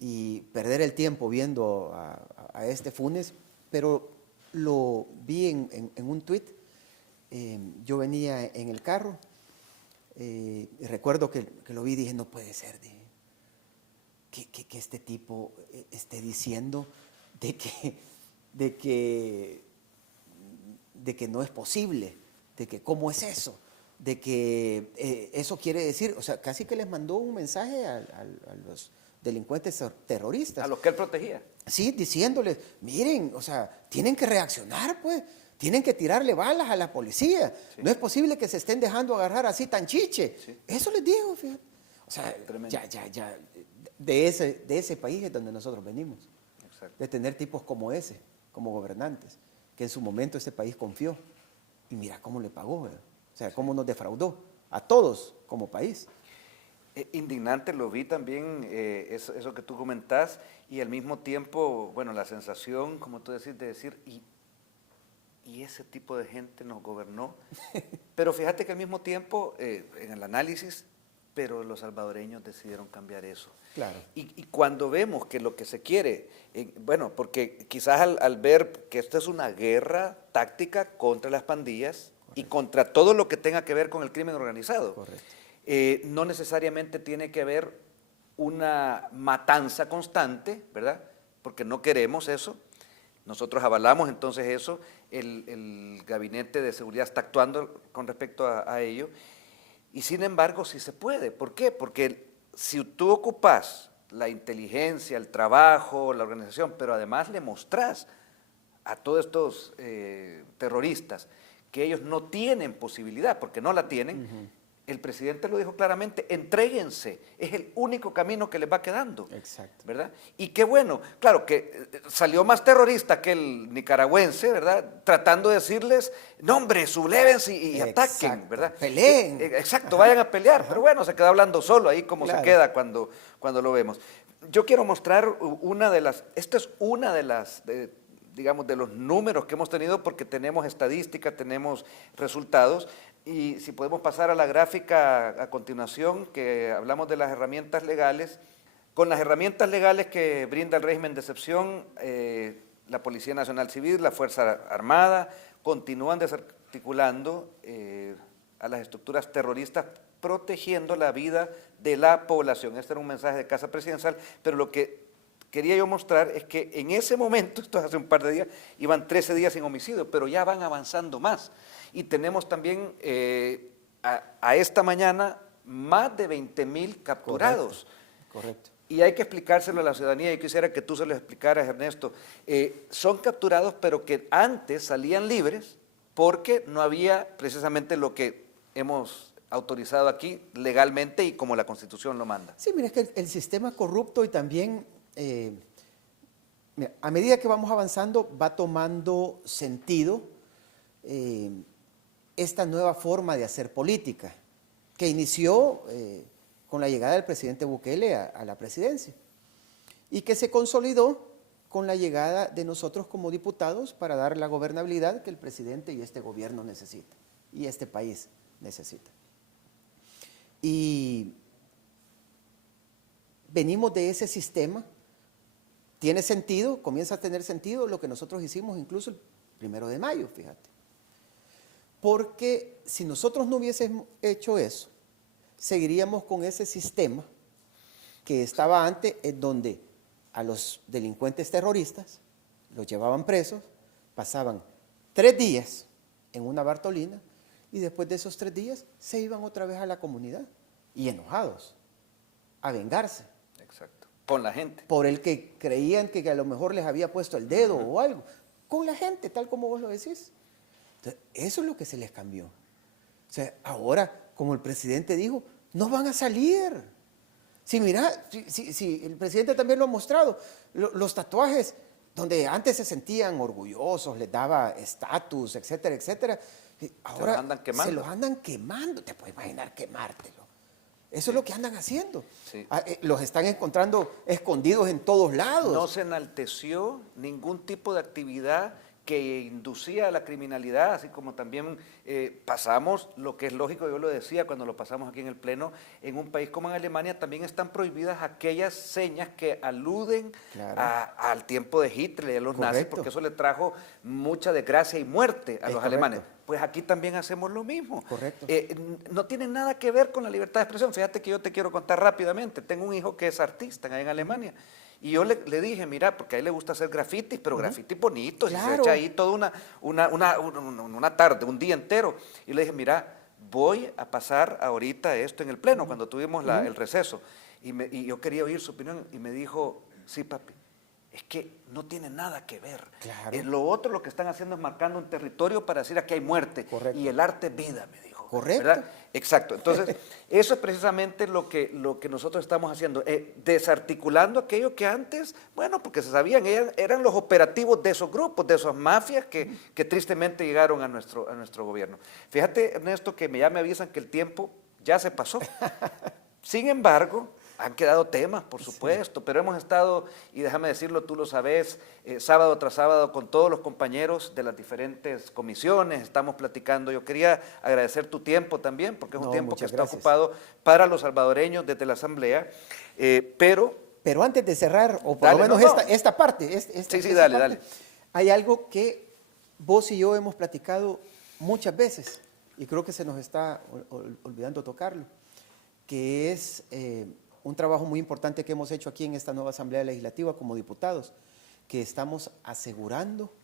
Y perder el tiempo viendo a este Funes, pero lo vi en un tuit. Yo venía en el carro y recuerdo que lo vi y dije, no puede ser que este tipo esté diciendo de que no es posible, de que cómo es eso, de que eso quiere decir, o sea, casi que les mandó un mensaje a los delincuentes terroristas. A los que él protegía. Sí, diciéndoles, miren, o sea, tienen que reaccionar, pues, tienen que tirarle balas a la policía. Sí. No es posible que se estén dejando agarrar así tan chiche. Sí. Eso les digo, fíjate. O sea, ya, de ese país es donde nosotros venimos. Exacto. De tener tipos como ese, como gobernantes, que en su momento este país confió. Y mira cómo le pagó, ¿verdad? O sea, cómo nos defraudó a todos como país. Indignante, lo vi también, eso que tú comentás, y al mismo tiempo, bueno, la sensación, como tú decís, de decir, y ese tipo de gente nos gobernó. Pero fíjate que al mismo tiempo, en el análisis, pero los salvadoreños decidieron cambiar eso. Claro. Y cuando vemos que lo que se quiere, bueno, porque quizás al ver que esto es una guerra táctica contra las pandillas, correcto, y contra todo lo que tenga que ver con el crimen organizado. Correcto. No necesariamente tiene que haber una matanza constante, ¿verdad? Porque no queremos eso. Nosotros avalamos entonces eso. El Gabinete de Seguridad está actuando con respecto a ello. Y sin embargo, sí se puede. ¿Por qué? Porque si tú ocupas la inteligencia, el trabajo, la organización, pero además le mostrás a todos estos terroristas que ellos no tienen posibilidad, porque no la tienen, el presidente lo dijo claramente, entréguense, es el único camino que les va quedando. Exacto. ¿Verdad? Y qué bueno, claro que salió más terrorista que el nicaragüense, ¿verdad? Tratando de decirles, no hombre, sublévense y ataquen, ¿verdad? Peleen. Exacto, vayan a pelear, pero bueno, se queda hablando solo ahí como se queda cuando lo vemos. Yo quiero mostrar esta es una de las, digamos, de los números que hemos tenido porque tenemos estadística, tenemos resultados. Y si podemos pasar a la gráfica a continuación, que hablamos de las herramientas legales. Con las herramientas legales que brinda el régimen de excepción, la Policía Nacional Civil, la Fuerza Armada, continúan desarticulando a las estructuras terroristas, protegiendo la vida de la población. Este era un mensaje de Casa Presidencial, pero lo que quería yo mostrar es que en ese momento, esto es hace un par de días, iban 13 días sin homicidio, pero ya van avanzando más. Y tenemos también a esta mañana más de 20,000 capturados. Correcto. Y hay que explicárselo a la ciudadanía, y quisiera que tú se lo explicaras, Ernesto. Son capturados, pero que antes salían libres porque no había precisamente lo que hemos autorizado aquí legalmente y como la Constitución lo manda. Sí, mira, es que el sistema corrupto y también, mira, a medida que vamos avanzando, va tomando sentido esta nueva forma de hacer política, que inició con la llegada del presidente Bukele a la presidencia y que se consolidó con la llegada de nosotros como diputados para dar la gobernabilidad que el presidente y este gobierno necesitan y este país necesita. Y venimos de ese sistema, tiene sentido, comienza a tener sentido lo que nosotros hicimos incluso el 1 de mayo, fíjate. Porque si nosotros no hubiésemos hecho eso, seguiríamos con ese sistema que estaba antes, en donde a los delincuentes terroristas los llevaban presos, pasaban 3 días en una Bartolina y después de esos 3 días se iban otra vez a la comunidad y enojados, a vengarse. Exacto. Con la gente. Por el que creían que a lo mejor les había puesto el dedo o algo. Con la gente, tal como vos lo decís. Entonces, eso es lo que se les cambió. O sea, ahora, como el presidente dijo, no van a salir. Si mira, si el presidente también lo ha mostrado, los tatuajes donde antes se sentían orgullosos, les daba estatus, etcétera, etcétera, ahora se los andan quemando. Te puedes imaginar quemártelo. Eso es lo que andan haciendo. Sí. Los están encontrando escondidos en todos lados. No se enalteció ningún tipo de actividad que inducía a la criminalidad, así como también pasamos, lo que es lógico, yo lo decía cuando lo pasamos aquí en el Pleno, en un país como en Alemania también están prohibidas aquellas señas que aluden al tiempo de Hitler y a los nazis, porque eso le trajo mucha desgracia y muerte a los alemanes. Pues aquí también hacemos lo mismo. Correcto. No tiene nada que ver con la libertad de expresión. Fíjate que yo te quiero contar rápidamente. Tengo un hijo que es artista en Alemania. Y yo le dije, mira, porque a él le gusta hacer grafitis, pero grafitis bonitos, y se echa ahí toda una tarde, un día entero. Y le dije, mira, voy a pasar ahorita esto en el Pleno, cuando tuvimos el receso. Y yo quería oír su opinión, y me dijo, sí, papi, es que no tiene nada que ver. Claro. Lo otro, lo que están haciendo es marcando un territorio para decir aquí hay muerte. Correcto. Y el arte es vida, me dijo. Correcto. ¿Verdad? Exacto. Entonces, eso es precisamente lo que nosotros estamos haciendo, desarticulando aquello que antes, bueno, porque se sabían, eran los operativos de esos grupos, de esas mafias que tristemente llegaron a nuestro gobierno. Fíjate, Ernesto, que ya me avisan que el tiempo ya se pasó. Sin embargo, han quedado temas, por supuesto, pero hemos estado, y déjame decirlo, tú lo sabes, sábado tras sábado con todos los compañeros de las diferentes comisiones, estamos platicando. Yo quería agradecer tu tiempo también, porque es un tiempo que está ocupado para los salvadoreños desde la Asamblea, pero antes de cerrar, o por lo menos esta parte, dale. Hay algo que vos y yo hemos platicado muchas veces, y creo que se nos está olvidando tocarlo, que es un trabajo muy importante que hemos hecho aquí en esta nueva Asamblea Legislativa como diputados, que estamos asegurando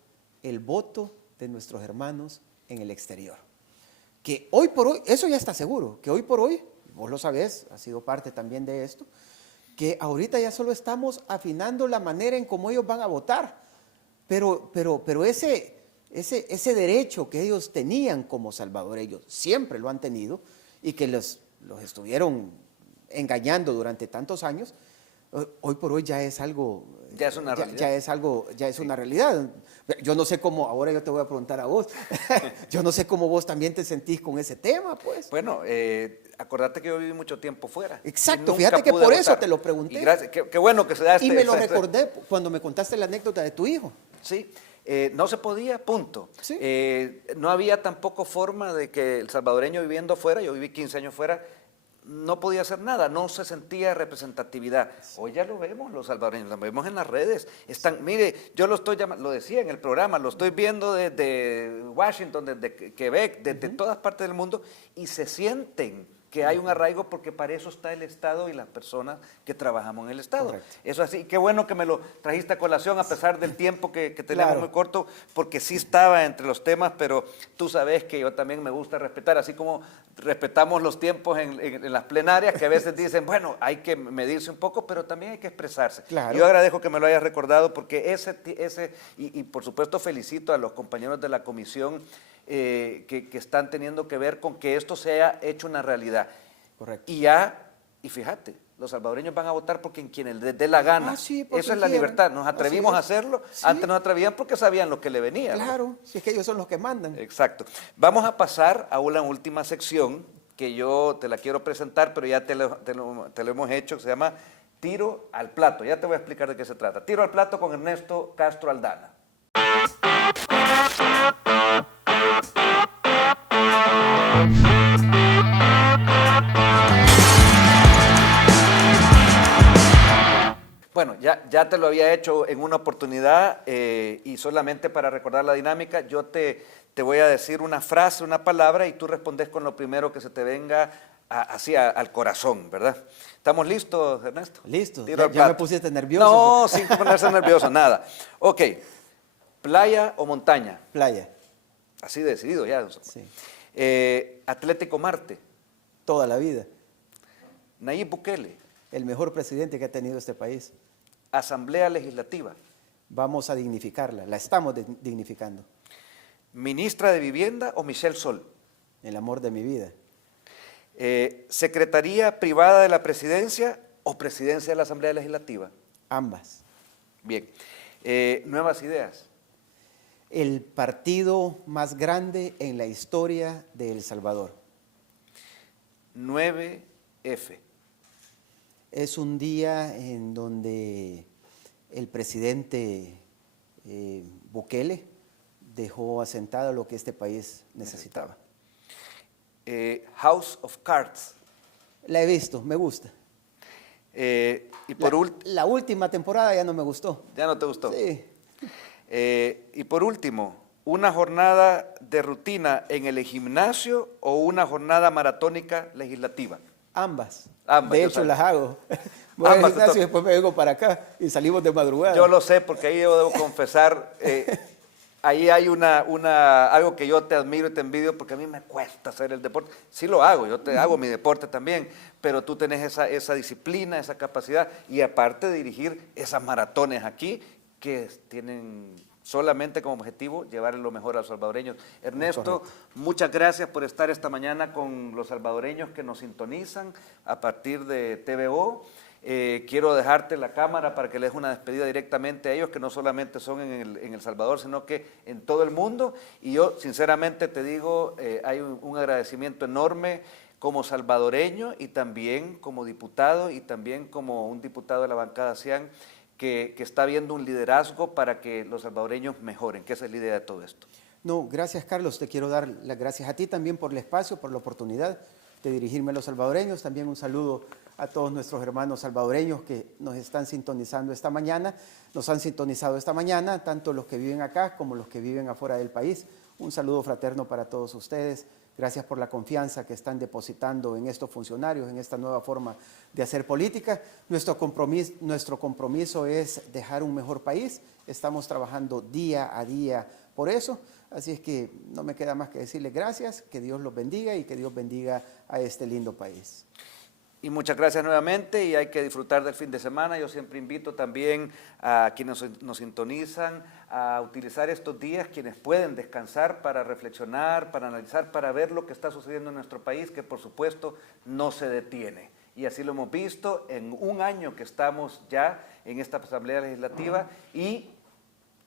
el voto de nuestros hermanos en el exterior. Que hoy por hoy, eso ya está seguro, que hoy por hoy, vos lo sabés, ha sido parte también de esto, que ahorita ya solo estamos afinando la manera en cómo ellos van a votar, pero ese derecho que ellos tenían como salvadoreños, siempre lo han tenido, y que los estuvieron engañando durante tantos años, hoy por hoy ya es algo, ya es una realidad. Ya es una realidad. Yo no sé cómo, ahora yo te voy a preguntar a vos, yo no sé cómo vos también te sentís con ese tema, pues. Bueno, acordate que yo viví mucho tiempo fuera. Exacto, fíjate que por eso te lo pregunté. Y gracias, qué bueno que se da y me lo recordé cuando me contaste la anécdota de tu hijo. Sí. No se podía, punto. ¿Sí? No había tampoco forma de que el salvadoreño viviendo afuera, yo viví 15 años fuera, no podía hacer nada, no se sentía representatividad. Hoy ya lo vemos, los salvadoreños, lo vemos en las redes. Están, mire, yo lo estoy llamando, lo decía en el programa, lo estoy viendo desde Washington, desde Quebec, desde todas partes del mundo, y se sienten que hay un arraigo, porque para eso está el Estado y las personas que trabajamos en el Estado. Correcto. Eso así, qué bueno que me lo trajiste a colación a pesar del tiempo que tenemos muy corto, porque sí estaba entre los temas, pero tú sabes que yo también me gusta respetar, así como respetamos los tiempos en las plenarias, que a veces dicen, bueno, hay que medirse un poco, pero también hay que expresarse. Claro. Yo agradezco que me lo hayas recordado, porque y por supuesto felicito a los compañeros de la comisión que están teniendo que ver con que esto se haya hecho una realidad. Correcto. Y fíjate, los salvadoreños van a votar por quien les dé la gana. Sí, eso es la libertad. Nos atrevimos a hacerlo. Sí. Antes no atrevían porque sabían lo que le venía. Claro, ¿no? Si es que ellos son los que mandan. Exacto. Vamos a pasar a una última sección que yo te la quiero presentar, pero ya te lo hemos hecho, que se llama Tiro al Plato. Ya te voy a explicar de qué se trata. Tiro al Plato con Ernesto Castro Aldana. Bueno, ya te lo había hecho en una oportunidad y solamente para recordar la dinámica, yo te voy a decir una frase, una palabra, y tú respondes con lo primero que se te venga así al corazón, ¿verdad? ¿Estamos listos, Ernesto? Listo. Tiro al Ya me plato. pusiste nervioso. No, sin ponerse nervioso, nada. Ok, ¿playa o montaña? Playa. Así decidido ya. Sí. Atlético Marte, Toda la vida. Nayib Bukele, El mejor presidente que ha tenido este país. Asamblea Legislativa, Vamos a dignificarla. La estamos dignificando. Ministra de Vivienda o Michelle Sol, El amor de mi vida. Secretaría Privada de la Presidencia o Presidencia de la Asamblea Legislativa. Ambas. Bien, Nuevas Ideas, El partido más grande en la historia de El Salvador. 9F, Es un día en donde el presidente Bukele dejó asentado lo que este país necesitaba. House of Cards, La he visto, me gusta. y por último, La última temporada ya no me gustó. ¿ya no te gustó? Sí. Y por último, ¿una jornada de rutina en el gimnasio o una jornada maratónica legislativa? Ambas. Ambas, De yo hecho, sabía. las hago. Voy al Ambas te gimnasio y tocan. después me vengo para acá y salimos de madrugada. Yo lo sé porque ahí yo debo confesar, ahí hay algo que yo te admiro y te envidio porque a mí me cuesta hacer el deporte. Sí lo hago, yo te hago mi deporte también, pero tú tenés esa disciplina, esa capacidad y aparte de dirigir esas maratones aquí que tienen solamente como objetivo llevar lo mejor a los salvadoreños. Ernesto, muchas gracias por estar esta mañana con los salvadoreños que nos sintonizan a partir de TVO. Quiero dejarte la cámara para que les des una despedida directamente a ellos, que no solamente son en El Salvador, sino que en todo el mundo. Y yo, sinceramente, te digo, hay un agradecimiento enorme como salvadoreño y también como diputado y también como un diputado de la bancada CIAN, que está viendo un liderazgo para que los salvadoreños mejoren, que esa es la idea de todo esto. No, gracias Carlos, te quiero dar las gracias a ti también por el espacio, por la oportunidad de dirigirme a los salvadoreños. También un saludo a todos nuestros hermanos salvadoreños que nos están sintonizando esta mañana. Nos han sintonizado esta mañana, tanto los que viven acá como los que viven afuera del país. Un saludo fraterno para todos ustedes. Gracias por la confianza que están depositando en estos funcionarios, en esta nueva forma de hacer política. Nuestro compromiso es dejar un mejor país. Estamos trabajando día a día por eso. Así es que no me queda más que decirles gracias, que Dios los bendiga y que Dios bendiga a este lindo país. Y muchas gracias nuevamente y hay que disfrutar del fin de semana. Yo siempre invito también a quienes nos sintonizan a utilizar estos días, quienes pueden descansar para reflexionar, para analizar, para ver lo que está sucediendo en nuestro país, que por supuesto no se detiene. Y así lo hemos visto en un año que estamos ya en esta Asamblea Legislativa y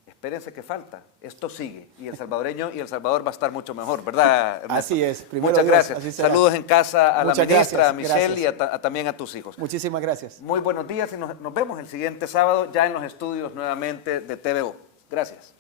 espérense que falta, esto sigue y el salvadoreño y El Salvador va a estar mucho mejor, ¿verdad, Ernesto? Así es. Primero Muchas Dios, gracias. así será. Saludos en casa a Muchas la ministra, gracias, a Michelle gracias. y también a tus hijos. Muchísimas gracias. Muy buenos días y nos vemos el siguiente sábado ya en los estudios nuevamente de TVO. Gracias.